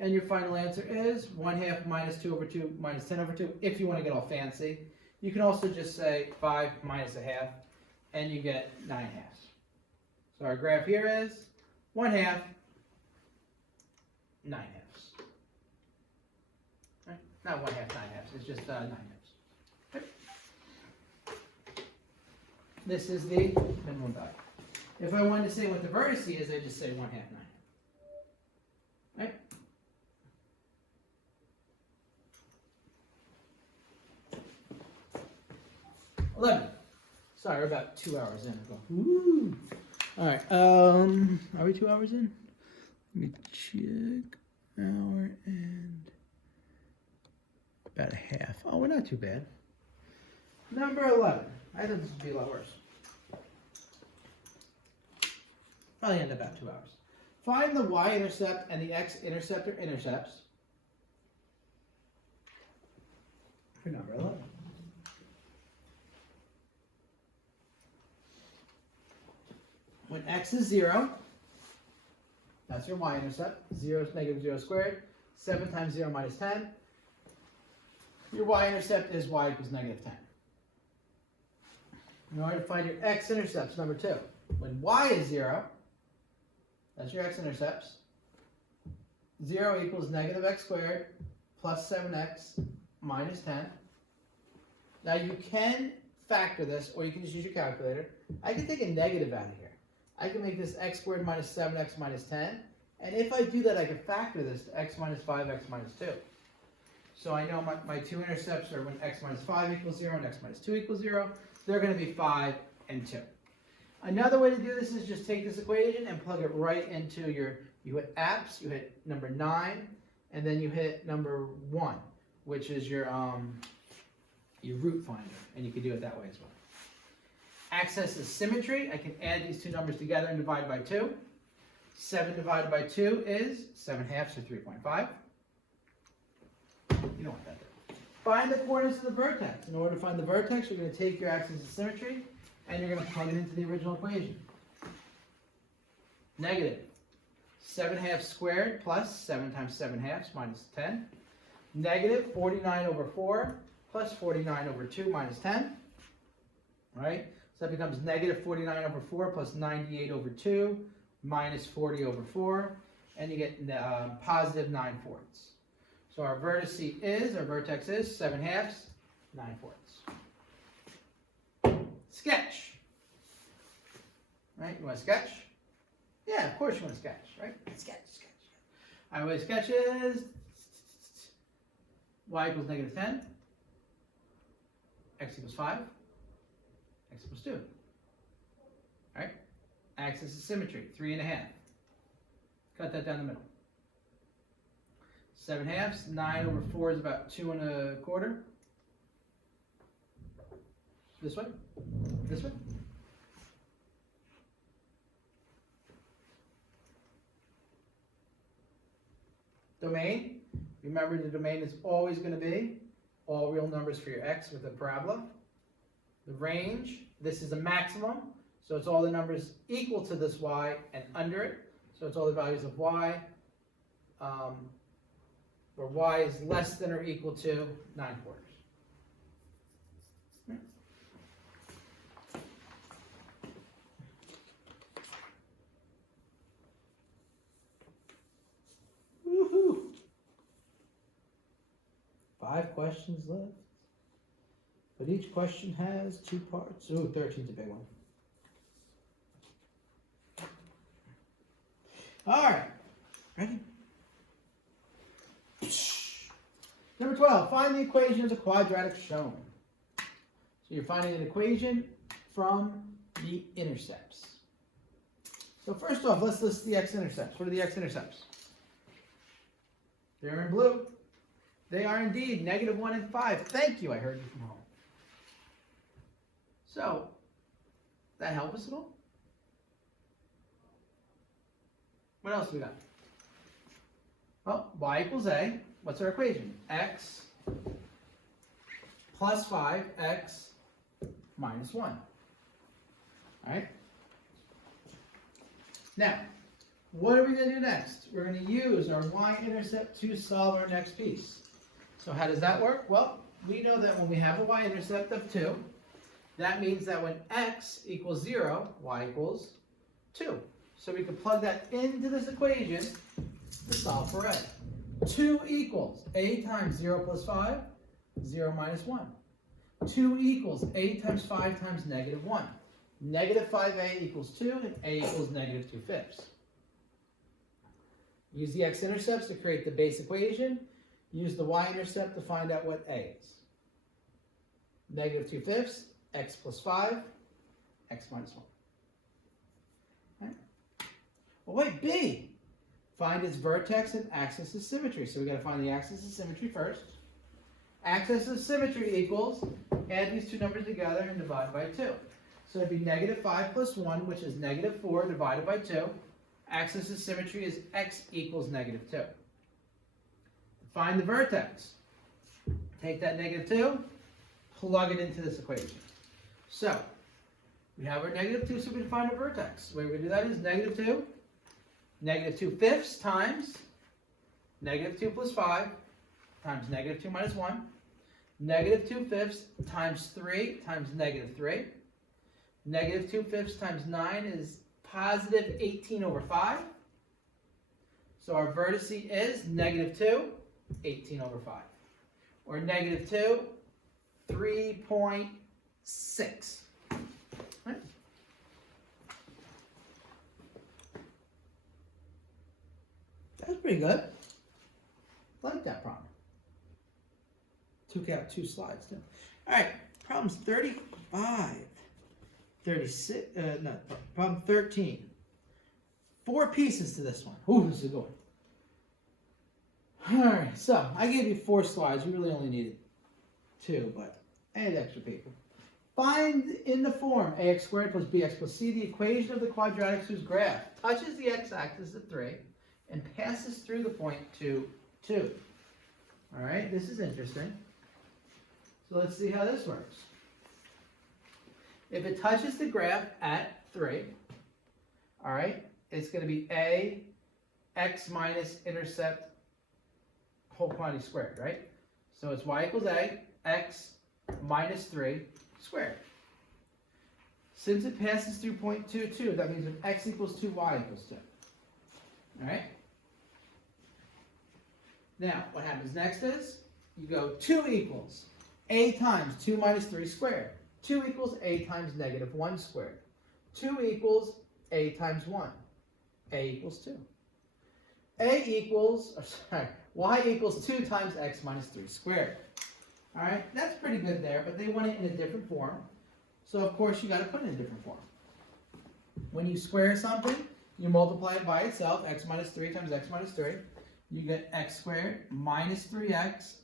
And your final answer is 1/2 minus 2 over 2 minus 10 over 2, if you want to get all fancy. You can also just say 5 minus 1/2, and you get 9/2. So our graph here is 1/2, 9/2. Right? Not 1/2, 9/2. It's just 9/2. Okay. This is the minimum value. If I wanted to say what the vertex is, I just say 1/2, 9/2. Right? Sorry, we're about 2 hours in. Woo! All right. Are we 2 hours in? Let me check. Hour and about a half. Oh, we're not too bad. Number 11. I thought this would be a lot worse. Probably end up about 2 hours. Find the y-intercept and the x-intercept or intercepts for number 11. When x is 0, that's your y-intercept. 0 is negative 0 squared. 7 times 0 minus 10. Your y-intercept is y equals negative 10. In order to find your x-intercepts, number 2. When y is 0, that's your x-intercepts. 0 equals negative x squared plus 7x minus 10. Now you can factor this, or you can just use your calculator. I can take a negative out of here. I can make this x squared minus 7x minus 10. And if I do that, I can factor this to x minus 5, x minus 2. So I know my two intercepts are when x minus 5 equals 0 and x minus 2 equals 0. They're going to be 5 and 2. Another way to do this is just take this equation and plug it right into you hit apps, you hit number 9, and then you hit number 1, which is your root finder. And you can do it that way as well. Access is symmetry. I can add these two numbers together and divide by 2. 7 divided by 2 is 7/2, or 3.5. You don't want that. Find the coordinates of the vertex. In order to find the vertex, you're going to take your axis of symmetry and you're going to plug it into the original equation. Negative 7/2 squared plus 7 times 7/2 minus 10. Negative 49 over 4 plus 49 over 2 minus 10. All right? So that becomes negative 49 over 4 plus 98 over 2 minus 40 over 4. And you get positive 9/4. So our vertex is 7/2, 9/4. Sketch. Right? You want to sketch? Yeah, of course you want to sketch, right? Sketch. Our way to sketch is y equals negative 10, x equals 5, x equals 2. All right? Axis of symmetry, 3.5. Cut that down the middle. 7/2, 9 over 4 is about 2 1/4. This way? This way? Domain. Remember, the domain is always going to be all real numbers for your x with a parabola. The range, this is a maximum, so it's all the numbers equal to this y and under it. So it's all the values of y, where y is less than or equal to 9/4. 5 questions left. But each question has 2 parts. Ooh, 13's a big one. All right. Ready? Number 12, find the equation of the quadratic shown. So you're finding an equation from the intercepts. So first off, let's list the x-intercepts. What are the x-intercepts? They're in blue. They are indeed -1 and 5. Thank you, I heard you from home. So, that help us at all? What else do we got? Well, y equals a. What's our equation? X plus 5, x minus 1. All right? Now, what are we going to do next? We're going to use our y-intercept to solve our next piece. So how does that work? Well, we know that when we have a y-intercept of 2, that means that when x equals 0, y equals 2. So we can plug that into this equation to solve for a. 2 equals a times 0 plus 5, 0 minus 1. 2 equals a times 5 times -1. -5a equals 2, and a equals -2/5. Use the x-intercepts to create the base equation. Use the y-intercept to find out what a is. -2/5, x plus 5, x minus 1. Right? Well, wait, b. Find its vertex and axis of symmetry. So we got to find the axis of symmetry first. Axis of symmetry equals, add these two numbers together and divide by 2. So it'd be -5 plus 1, which is -4 divided by 2. Axis of symmetry is x equals -2. Find the vertex. Take that -2, plug it into this equation. So, we have our -2, so we can find a vertex. The way we do that is -2, -2/5 times -2 plus 5 times -2 minus 1, -2/5 times 3 times -3. -2/5 times 9 is positive 18/5. So our vertice is -2, 18/5. Or -2, 3.6. Right? That's pretty good. I like that problem. Took out 2 slides too. All right, problems 35. 36, no, problem 13. 4 pieces to this one. Ooh, this is a good one. All right, so I gave you 4 slides. You really only needed 2, but I had extra paper. Find in the form ax squared plus bx plus c the equation of the quadratics whose graph touches the x-axis at 3 and passes through the point 2, 2. All right, this is interesting. So let's see how this works. If it touches the graph at 3, all right, it's going to be a x minus intercept whole quantity squared, right? So it's y equals a, x minus 3 squared. Since it passes through point 2, 2, that means if x equals 2, y equals 2. All right? Now, what happens next is you go 2 equals a times 2 minus 3 squared. 2 equals a times -1 squared. 2 equals a times 1. A equals 2. Y equals 2 times x minus 3 squared. All right, that's pretty good there, but they want it in a different form. So, of course, you got to put it in a different form. When you square something, you multiply it by itself, x minus 3 times x minus 3. You get x squared minus 3x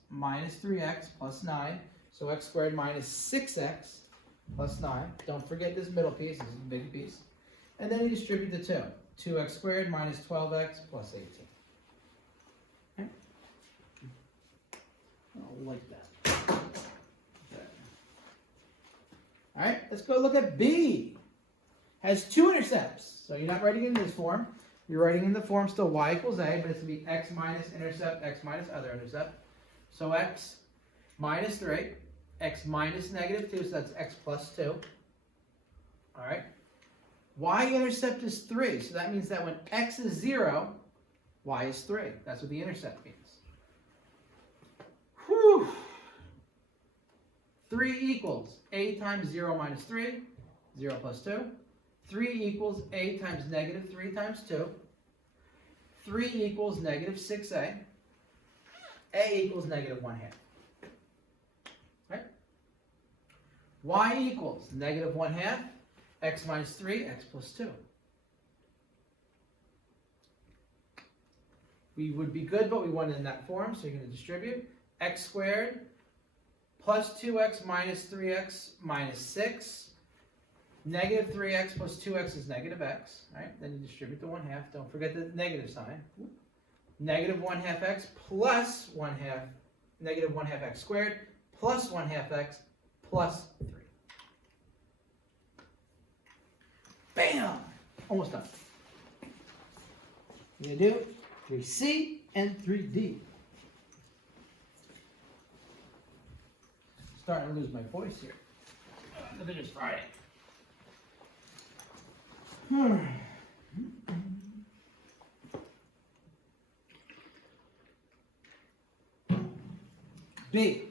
plus 9. So x squared minus 6x plus 9. Don't forget this middle piece. This is the big piece. And then you distribute the 2. 2x squared minus 12x plus 18. Okay? Oh, like that. Okay. All right, let's go look at B. Has 2 intercepts. So you're not writing in this form. You're writing in the form still y equals a, but it's going to be x minus intercept, x minus other intercept. So x minus 3, x minus -2, so that's x plus 2. All right. Y-intercept is 3, so that means that when x is 0, y is 3. That's what the intercept means. Whew. 3 equals a times 0 minus 3, 0 plus 2. 3 equals a times negative 3 times 2. 3 equals negative 6a. A equals negative 1/2. Right? Y equals negative 1/2, x minus 3, x plus 2. We would be good, but we want it in that form, so you're going to distribute. X squared plus 2x minus 3x minus 6. Negative 3x plus 2x is negative x. Right? Then you distribute the 1/2. Don't forget the negative sign. Negative 1/2 x plus 1/2, negative 1/2 x squared plus 1/2 x plus 3. Bam! Almost done. You're going to do 3c and 3d. Starting to lose my voice here. Look at this Friday. B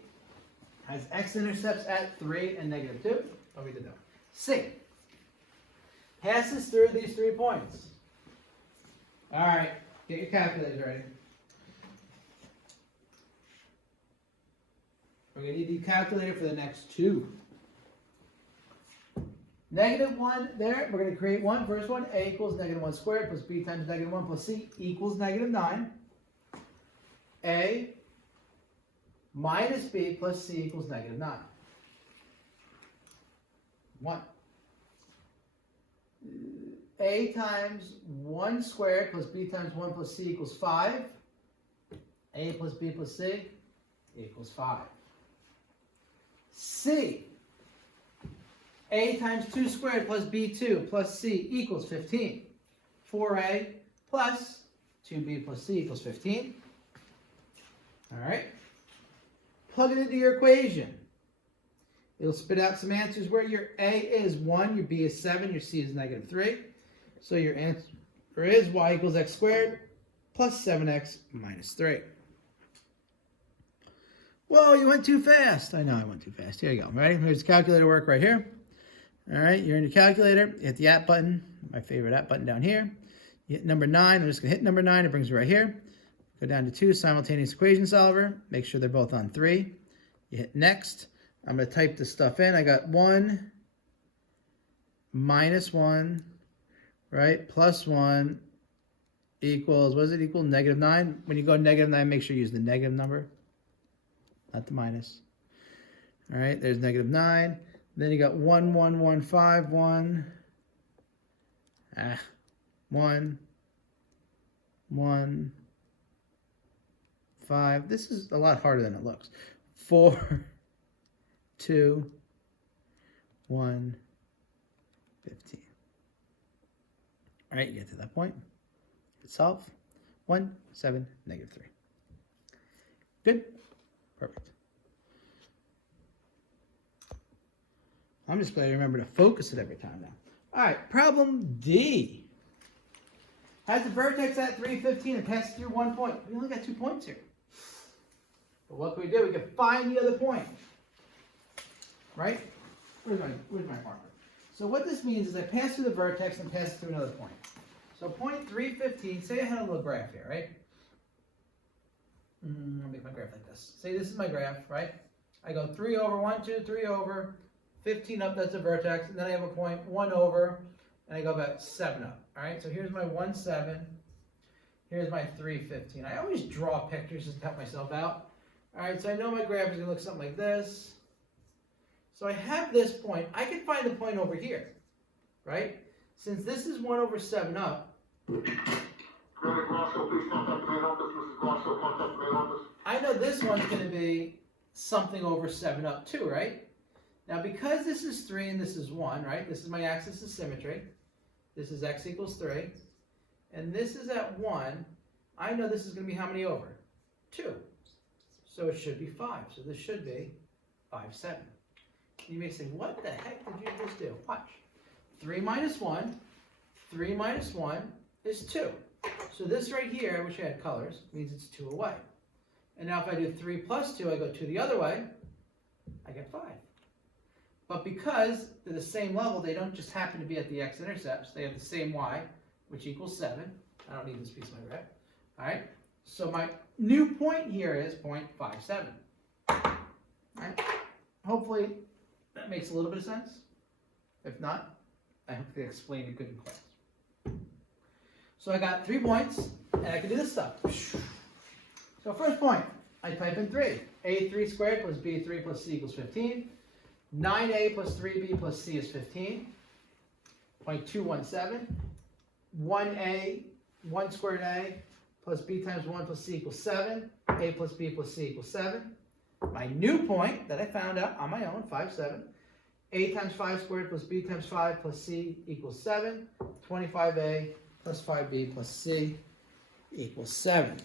has x-intercepts at 3 and negative 2. Oh, we did that. C passes through these 3 points. All right, get your calculators ready. We're going to need the calculator for the next 2. Negative 1 there, we're going to create one. First one, a equals negative 1 squared plus b times negative 1 plus c equals negative 9. A minus b plus c equals negative 9. 1. A times 1 squared plus b times 1 plus c equals 5. A plus b plus c equals 5. C. A times 2 squared plus b2 plus c equals 15. 4a plus 2b plus c equals 15. All right. Plug it into your equation. It'll spit out some answers where your a is 1, your b is 7, your c is negative 3. So your answer is y equals x squared plus 7x minus 3. Whoa, you went too fast. I know I went too fast. Here you go. Ready? Here's calculator work right here. All right, you're in your calculator. Hit the at button, my favorite at button down here. You hit number 9. I'm just going to hit number 9. It brings you right here. Go down to 2, simultaneous equation solver. Make sure they're both on 3. You hit next. I'm going to type this stuff in. I got 1 minus 1, right, plus 1 equals, what does it equal? Negative 9. When you go negative 9, make sure you use the negative number, not the minus. All right, there's negative 9. Then you got 1, 1, 1, 5, 1. 1, 1, 5. This is a lot harder than it looks. 4, 2, 1, 15. All right, you get to that point. Solve. 1, 7, negative 3. Good? Perfect. I'm just glad you remember to focus it every time now. All right, problem D. Has a vertex at 3, 15 and passes through 1 point. We only got 2 points here. But what can we do? We can find the other point. Right? Where's my marker? So what this means is I pass through the vertex and pass through another point. So point 3, 15, say I had a little graph here, right? I'll make my graph like this. Say this is my graph, right? I go 3 over, 1, 2, 3 over, 15 up, that's a vertex, and then I have a point 1 over, and I go about 7 up. All right, so here's my 1, 7. Here's my 3, 15. I always draw pictures just to help myself out. All right, so I know my graph is going to look something like this. So I have this point. I can find the point over here, right? Since this is 1 over 7 up, I know this one's going to be something over 7 up too, right? Now, because this is 3 and this is 1, right? This is my axis of symmetry. This is x equals 3. And this is at 1. I know this is going to be how many over? 2. So it should be 5. So this should be 5, 7. You may say, what the heck did you just do? Watch. 3 minus 1. 3 minus 1 is 2. So this right here, I wish I had colors, means it's 2 away. And now if I do 3 plus 2, I go 2 the other way, I get 5. But because they're the same level, they don't just happen to be at the x-intercepts. They have the same y, which equals 7. I don't need this piece of my red. All right? So my new point here is 0.57. All right? Hopefully that makes a little bit of sense. If not, I hope they explained it good in class. So I got 3 points, and I can do this stuff. So first point, I type in 3. A3 squared plus B3 plus C equals 15. 9A plus 3B plus C is 15. 0.217. 1A, 1 squared A plus B times 1 plus C equals 7. A plus B plus C equals 7. My new point that I found out on my own, 5, 7. A times 5 squared plus B times 5 plus C equals 7. 25A plus 5B plus C equals 7.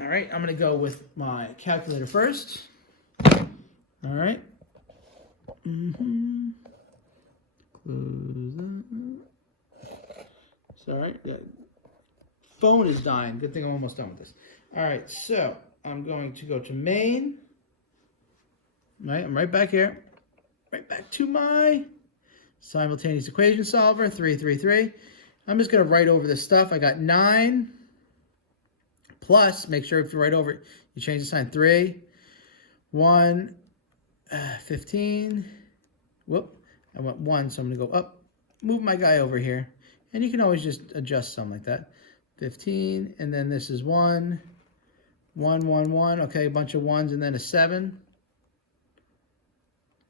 All right, I'm going to go with my calculator first. All right. Close that. Sorry, the phone is dying. Good thing I'm almost done with this. All right, so I'm going to go to main. Right, I'm right back here. Right back to my simultaneous equation solver, 3, 3, 3. I'm just going to write over this stuff. I got 9 plus, make sure if you write over it, you change the sign, 3, 1, 15. Whoop, I went 1, so I'm going to go up, move my guy over here. And you can always just adjust something like that. 15, and then this is 1, 1, 1, 1. Okay, a bunch of 1s, and then a 7.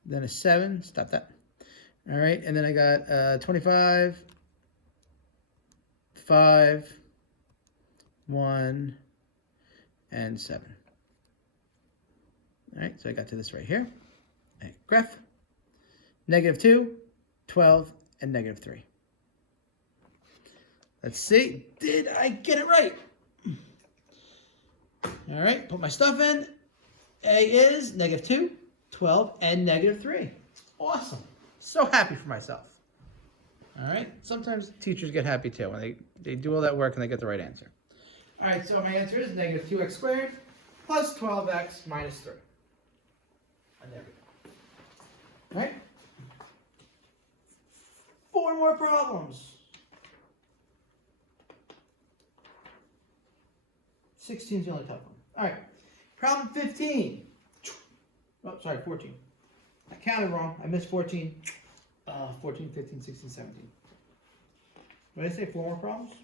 Then a 7. Stop that. All right, and then I got 25, 5, 1, and 7. All right, so I got to this right here. Graph. -2, 12, and -3. Let's see. Did I get it right? All right, put my stuff in. A is -2, 12, and -3. Awesome. So happy for myself. All right, sometimes teachers get happy too when they do all that work and they get the right answer. All right, so my answer is -2x squared plus 12x minus 3. And there we go. All right? 4 more problems. 16 is the only tough one. All right, problem 15. Oh, sorry, 14. I counted wrong. I missed 14. 14, 15, 16, 17. What did I say? 4 more problems?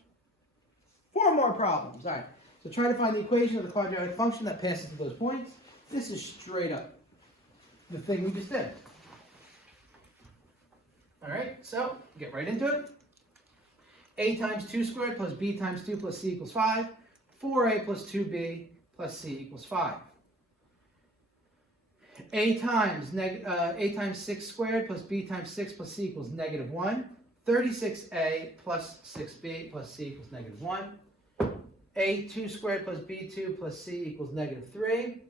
4 more problems. All right. So try to find the equation of the quadratic function that passes through those points. This is straight up the thing we just did. All right. So get right into it. A times 2 squared plus B times 2 plus C equals 5. 4A plus 2B plus C equals 5. A times 6 squared plus B times 6 plus C equals -1. 36A plus 6B plus C equals -1. A2 squared plus B2 plus C equals -3.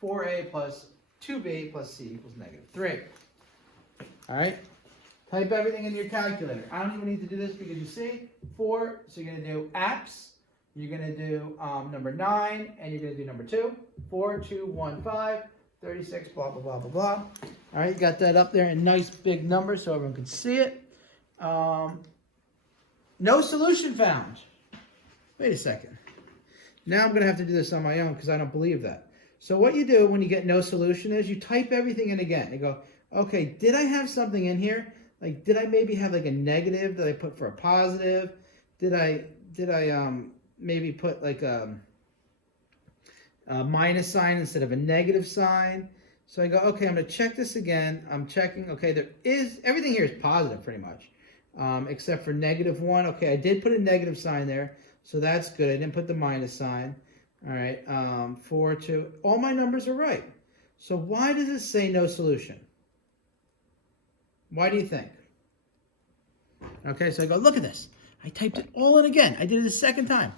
4A plus 2B plus C equals -3. All right. Type everything in your calculator. I don't even need to do this because you see 4. So you're going to do apps. You're going to do number 9, and you're going to do number 2. 4, 2, 1, 5. 36, blah, blah, blah, blah, blah. All right, you got that up there in nice big numbers so everyone can see it. No solution found. Wait a second. Now I'm going to have to do this on my own because I don't believe that. So what you do when you get no solution is you type everything in again. You go, okay, did I have something in here? Like, did I maybe have like a negative that I put for a positive? Did I maybe put like a minus sign instead of a negative sign? So I go, okay, I'm going to check this again. I'm checking. Okay, everything here is positive pretty much, except for -1. Okay, I did put a negative sign there, so that's good. I didn't put the minus sign. All right, 4, 2. All my numbers are right. So why does it say no solution? Why do you think? Okay, so I go, look at this. I typed it all in again. I did it a second time.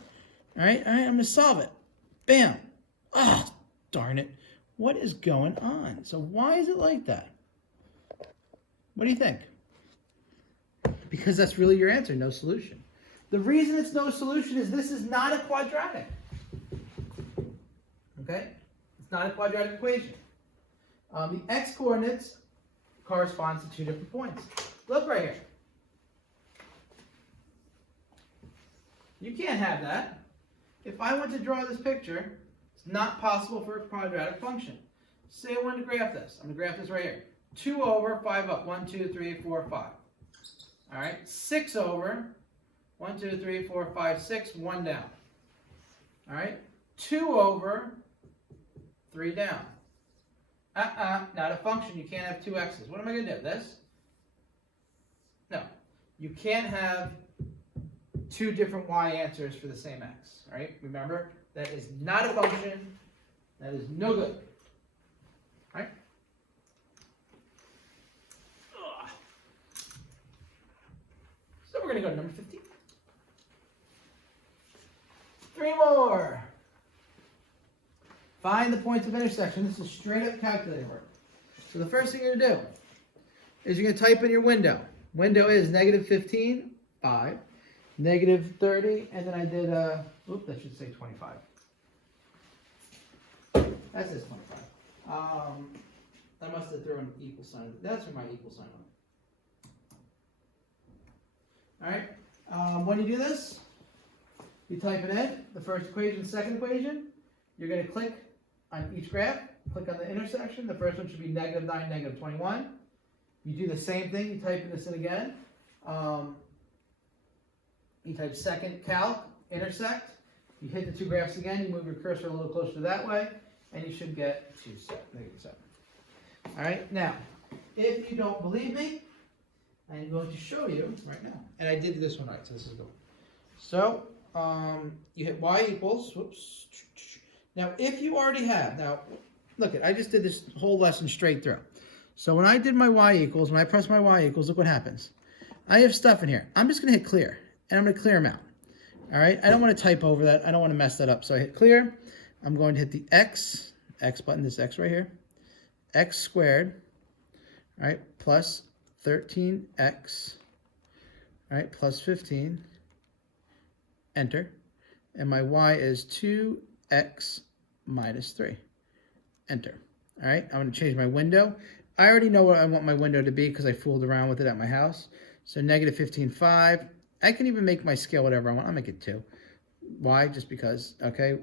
All right, I'm going to solve it. Bam. Oh, darn it. What is going on? So why is it like that? What do you think? Because that's really your answer, no solution. The reason it's no solution is this is not a quadratic. Okay? It's not a quadratic equation. The x-coordinates corresponds to two different points. Look right here. You can't have that. If I want to draw this picture, it's not possible for a quadratic function. Say I wanted to graph this. I'm going to graph this right here. 2 over, 5 up. 1, 2, 3, 4, 5. All right. 6 over, 1, 2, 3, 4, 5, 6. 1 down. All right. 2 over, 3 down. Not a function. You can't have two x's. What am I going to do? This? No. You can't have two different y answers for the same x. All right. Remember, that is not a function. That is no good. All right. So we're going to go to number 15. 3 more. Find the points of intersection. This is straight up calculator work. So the first thing you're going to do is you're going to type in your window. Window is -15, 5, -30, and then I did, oops, that should say 25. That says 25. I must have thrown an equal sign. That's where my equal sign went. Alright, when you do this, you type it in, the first equation, second equation. You're going to click on each graph, click on the intersection. The first one should be -9, -21. You do the same thing, you type this in again. You type second calc, intersect. You hit the two graphs again, you move your cursor a little closer to that way, and you should get -7. Alright, now, if you don't believe me, I'm going to show you right now. And I did this one right, so this is good. So, you hit y equals, whoops. Now, if you already have, now, look I just did this whole lesson straight through. So when I did my y equals, when I press my y equals, look what happens. I have stuff in here. I'm just going to hit clear, and I'm going to clear them out. All right, I don't want to type over that. I don't want to mess that up. So I hit clear. I'm going to hit the x button, this x right here, x squared, all right, plus 13x, all right, plus 15, enter. And my y is 2x minus 3, enter. All right, I'm going to change my window. I already know what I want my window to be because I fooled around with it at my house. So -15, 5. I can even make my scale whatever I want. I'll make it 2. Why? Just because. Okay.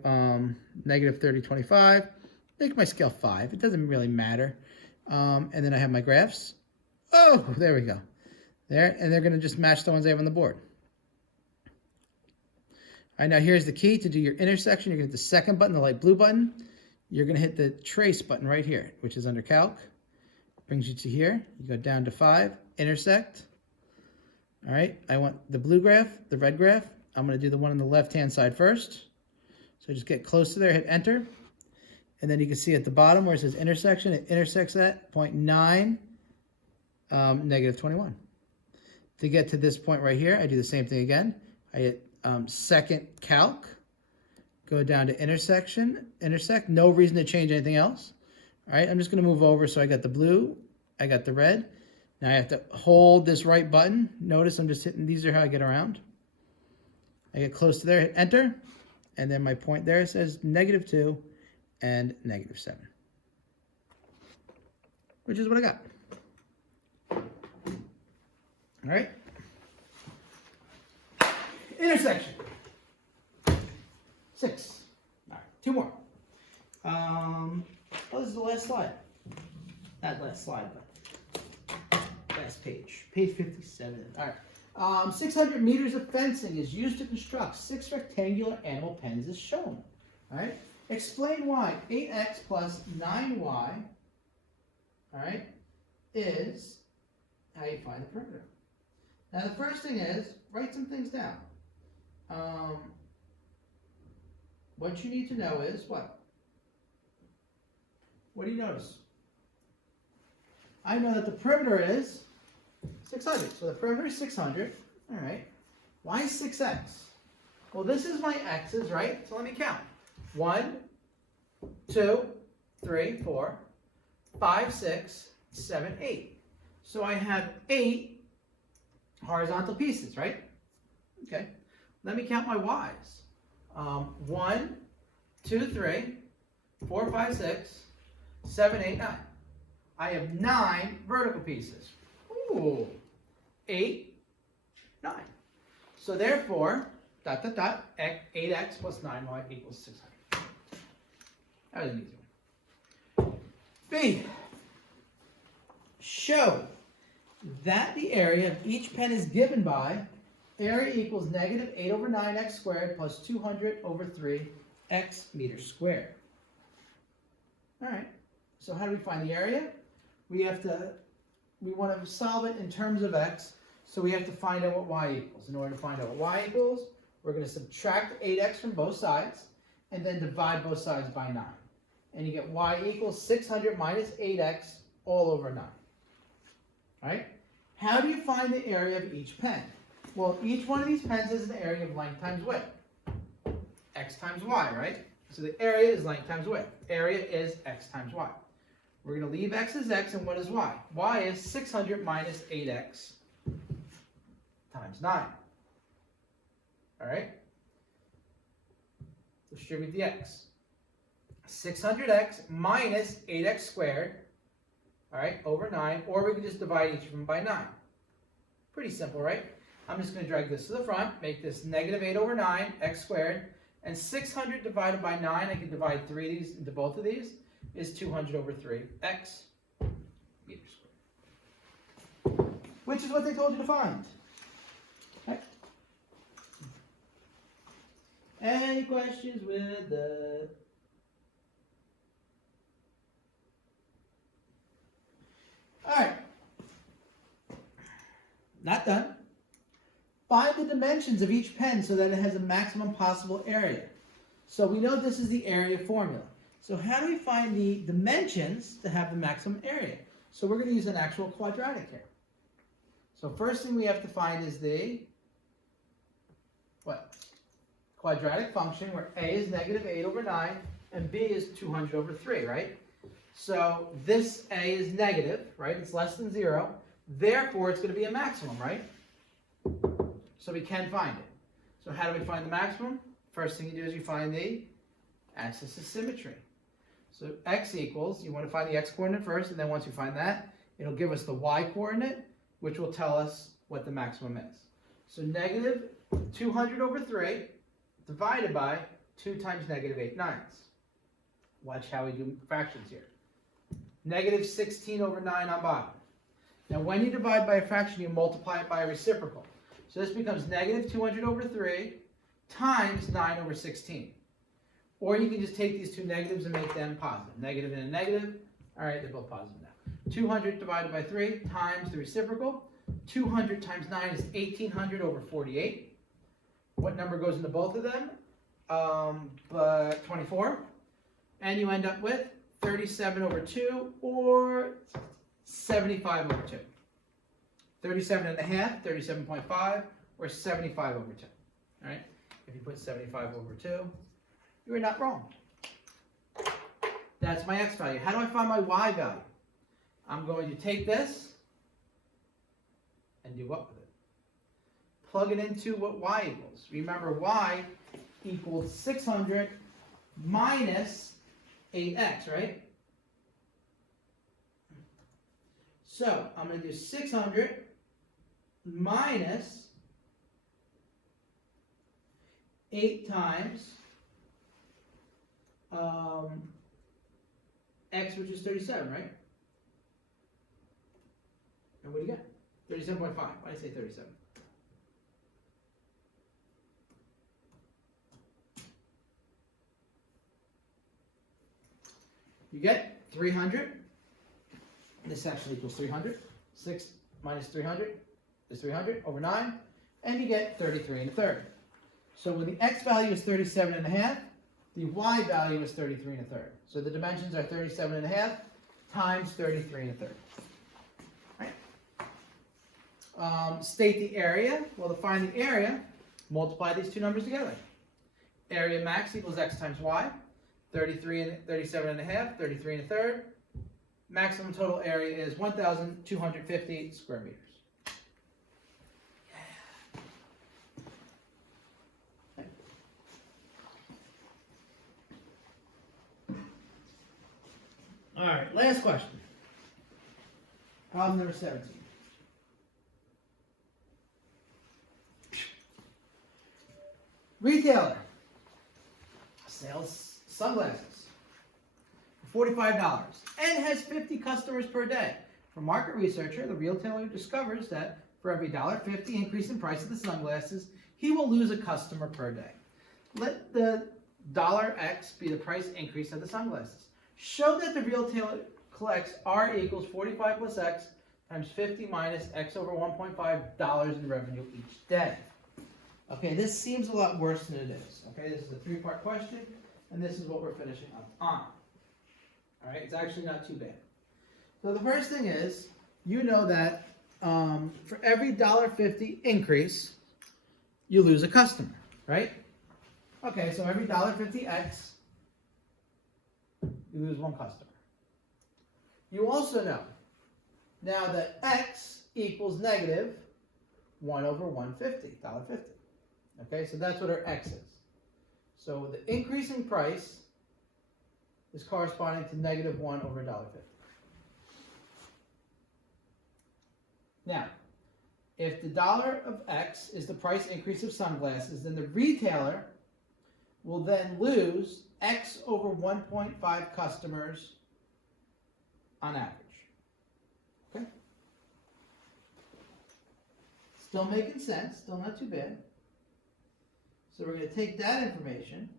-30, 25. Make my scale 5. It doesn't really matter. And then I have my graphs. Oh, there we go. There. And they're going to just match the ones I have on the board. All right. Now here's the key to do your intersection. You're going to hit the second button, the light blue button. You're going to hit the trace button right here, which is under calc. Brings you to here. You go down to 5. Intersect. All right, I want the blue graph, the red graph. I'm going to do the one on the left-hand side first. So just get close to there, hit enter. And then you can see at the bottom where it says intersection, it intersects at 0.9, -21. To get to this point right here, I do the same thing again. I hit second calc, go down to intersection, intersect. No reason to change anything else. All right, I'm just going to move over. So I got the blue, I got the red. Now I have to hold this right button. Notice I'm just hitting, these are how I get around. I get close to there, hit enter, and then my point there says -2 and -7, which is what I got. All right. Intersection. 6. All right, 2 more. Oh, this is the last slide. Not last slide, but last page. Page 57. All right. 600 meters of fencing is used to construct 6 rectangular animal pens as shown. All right. Explain why 8x plus 9y, all right, is how you find the perimeter. Now the first thing is, write some things down. What you need to know is what? What do you notice? I know that the perimeter is 600. So the perimeter is 600. All right. Why 6x? Well, this is my x's, right? So let me count. 1, 2, 3, 4, 5, 6, 7, 8. So I have 8 horizontal pieces, right? Okay. Let me count my y's. 1, 2, 3, 4, 5, 6, 7, 8, 9. I have 9 vertical pieces. Ooh, 8, 9. So therefore, 8x plus 9y equals 600. That was an easy one. B, show that the area of each pen is given by area equals negative 8 over 9x squared plus 200 over 3 x meters squared. All right, so how do we find the area? We want to solve it in terms of x, so we have to find out what y equals. In order to find out what y equals, we're going to subtract 8x from both sides, and then divide both sides by 9. And you get y equals 600 minus 8x all over 9. All right? How do you find the area of each pen? Well, each one of these pens is an area of length times width. X times y, right? So the area is length times width. Area is x times y. We're going to leave x as x, and what is y? Y is 600 minus 8x times 9. All right? Distribute the x. 600x minus 8x squared, all right, over 9, or we can just divide each of them by 9. Pretty simple, right? I'm just going to drag this to the front, make this negative 8 over 9, x squared, and 600 divided by 9, I can divide 3 of these into both of these, is 200 over 3, x meters squared. Which is what they told you to find. Okay. Any questions with the... All right. Not done. Find the dimensions of each pen so that it has a maximum possible area. So we know this is the area formula. So how do we find the dimensions to have the maximum area? So we're going to use an actual quadratic here. So first thing we have to find is the what? Quadratic function where a is negative 8 over 9 and b is 200 over 3, right? So this a is negative, right? It's less than 0. Therefore, it's going to be a maximum, right? So we can find it. So how do we find the maximum? First thing you do is you find the axis of symmetry. So x equals, you want to find the x coordinate first, and then once you find that, it'll give us the y coordinate, which will tell us what the maximum is. So negative 200 over 3 divided by 2 times negative 8 ninths. Watch how we do fractions here. Negative 16 over 9 on bottom. Now when you divide by a fraction, you multiply it by a reciprocal. So this becomes negative 200 over 3 times 9 over 16. Or you can just take these two negatives and make them positive. Negative and a negative. All right, they're both positive now. 200 divided by 3 times the reciprocal. 200 times 9 is 1800 over 48. What number goes into both of them? 24. And you end up with 37 over 2 or 75 over 2. 37 and a half, 37.5, or 75 over 2. All right? If you put 75 over 2, you are not wrong. That's my x value. How do I find my y value? I'm going to take this and do what with it? Plug it into what y equals. Remember, y equals 600 minus 8x, right? So I'm going to do 600 minus 8 times x, which is 37, right? And what do you get? 37.5. Why did I say 37? You get 300. This actually equals 300. 6 minus 300 is 300 over 9. And you get 33 1/3. So when the x value is 37 1/2, the y value is 33 1/3. So the dimensions are 37 1/2 times 33 1/3. Right? State the area. Well, to find the area, multiply these two numbers together. Area max equals x times y. 33 and 37 1/2, 33 1/3. Maximum total area is 1,250 square meters. right, last question. Problem number 17. Retailer sells sunglasses for $45 and has 50 customers per day. For market researcher, the retailer discovers that for every $1.50 increase in price of the sunglasses, he will lose a customer per day. Let the $X be the price increase of the sunglasses. Show that the retailer collects R equals 45 plus X times 50 minus X over $1.5 in revenue each day. Okay, this seems a lot worse than it is. Okay, this is a three-part question, and this is what we're finishing up on. All right, it's actually not too bad. So the first thing is, you know that for every $1.50 increase, you lose a customer, right? Okay, so every $1.50 X, you lose one customer. You also know now that X equals negative 1 over $1.50. Okay, so that's what our X is. So the increase in price is corresponding to negative 1 over $1.50. Now, if the dollar of X is the price increase of sunglasses, then the retailer will then lose X over 1.5 customers on average. Okay? Still making sense, still not too bad. So we're going to take that information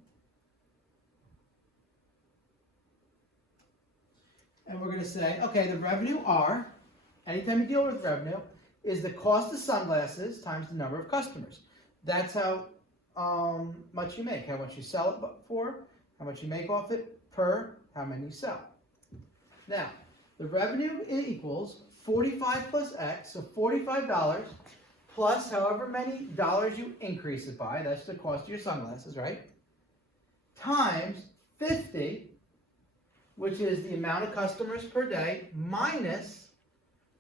and we're going to say, okay, the revenue R, anytime you deal with revenue, is the cost of sunglasses times the number of customers. That's how much you make, how much you sell it for, how much you make off it per how many you sell. Now, the revenue equals 45 plus X, so $45 plus however many dollars you increase it by, that's the cost of your sunglasses, right? Times 50, which is the amount of customers per day, minus,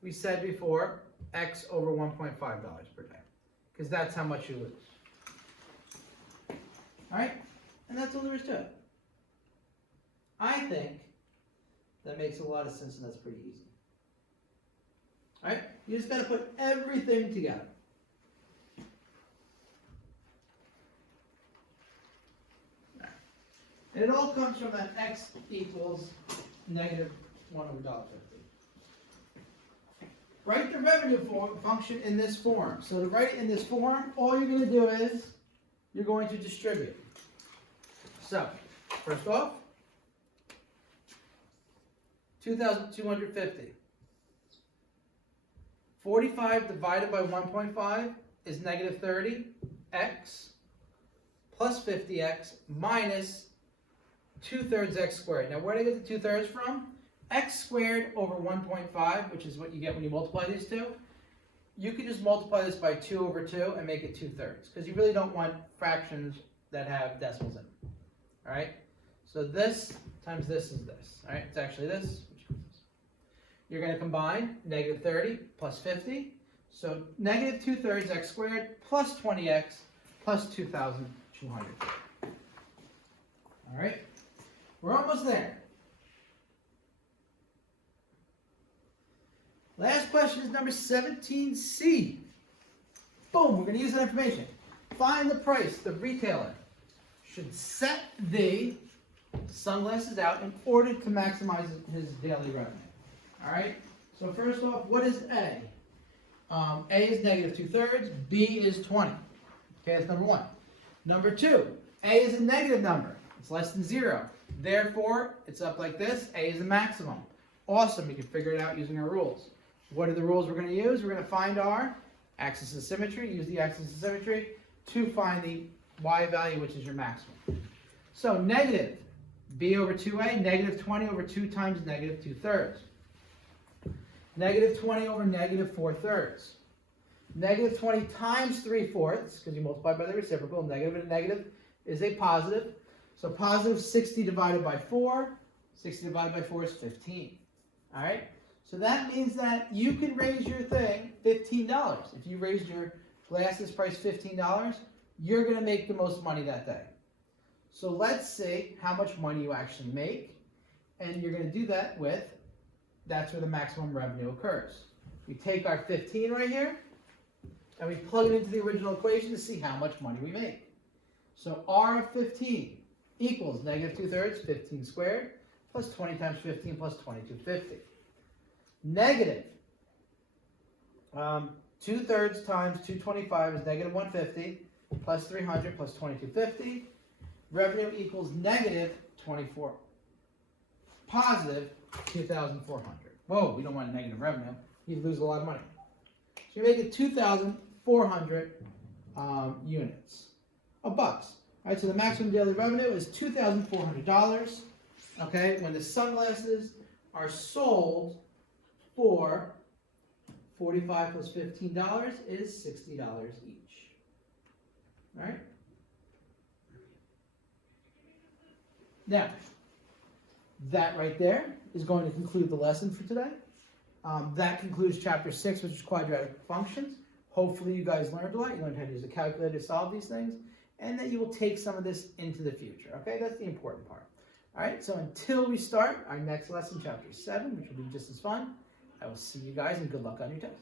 we said before, X over $1.5 per day, because that's how much you lose. All right? And that's all there is to it. I think that makes a lot of sense and that's pretty easy. All right? You just got to put everything together. And it all comes from that X equals negative 1 over $1.50. Write the revenue function in this form. So to write it in this form, all you're going to do is you're going to distribute. So, first off, 2,250. 45 divided by 1.5 is negative 30. X plus 50x minus 2/3 x squared. Now, where did I get the 2/3 from? X squared over 1.5, which is what you get when you multiply these two. You can just multiply this by 2 over 2 and make it 2/3, because you really don't want fractions that have decimals in them. All right? So this times this is this. All right? It's actually this. You're going to combine negative 30 plus 50. So negative 2/3 x squared plus 20x plus 2,200. All right? We're almost there. Last question is number 17C. Boom, we're going to use that information. Find the price the retailer should set the sunglasses out in order to maximize his daily revenue. All right? So first off, what is A? A is negative 2/3. B is 20. Okay, that's number one. Number two, A is a negative number. It's less than 0. Therefore, it's up like this. A is the maximum. Awesome. You can figure it out using our rules. What are the rules we're going to use? We're going to find our axis of symmetry. Use the axis of symmetry to find the y value, which is your maximum. So negative b over 2a, negative 20 over 2 times negative 2/3. Negative 20 over negative 4/3. Negative 20 times 3/4, because you multiply by the reciprocal. Negative and a negative is a positive. So positive 60 divided by 4. 60 divided by 4 is 15. All right? So that means that you can raise your thing $15. If you raised your glasses price $15, you're going to make the most money that day. So let's see how much money you actually make. And you're going to do that with that's where the maximum revenue occurs. We take our 15 right here, and we plug it into the original equation to see how much money we make. So R of 15 equals negative 2/3, 15 squared, plus 20 times 15 plus 2250. Negative 2/3 times 225 is negative 150, plus 300 plus 2250. Revenue equals negative 24. Positive 2,400. Whoa, we don't want negative revenue. You lose a lot of money. So you make it 2,400 units of bucks. All right, so the maximum daily revenue is $2,400. Okay, when the sunglasses are sold for $45 plus $15 is $60 each. All right. Now, that right there is going to conclude the lesson for today. That concludes chapter 6, which is quadratic functions. Hopefully you guys learned a lot. You learned how to use a calculator to solve these things, and that you will take some of this into the future. Okay, that's the important part. All right, so until we start our next lesson, chapter 7, which will be just as fun, I will see you guys, and good luck on your test.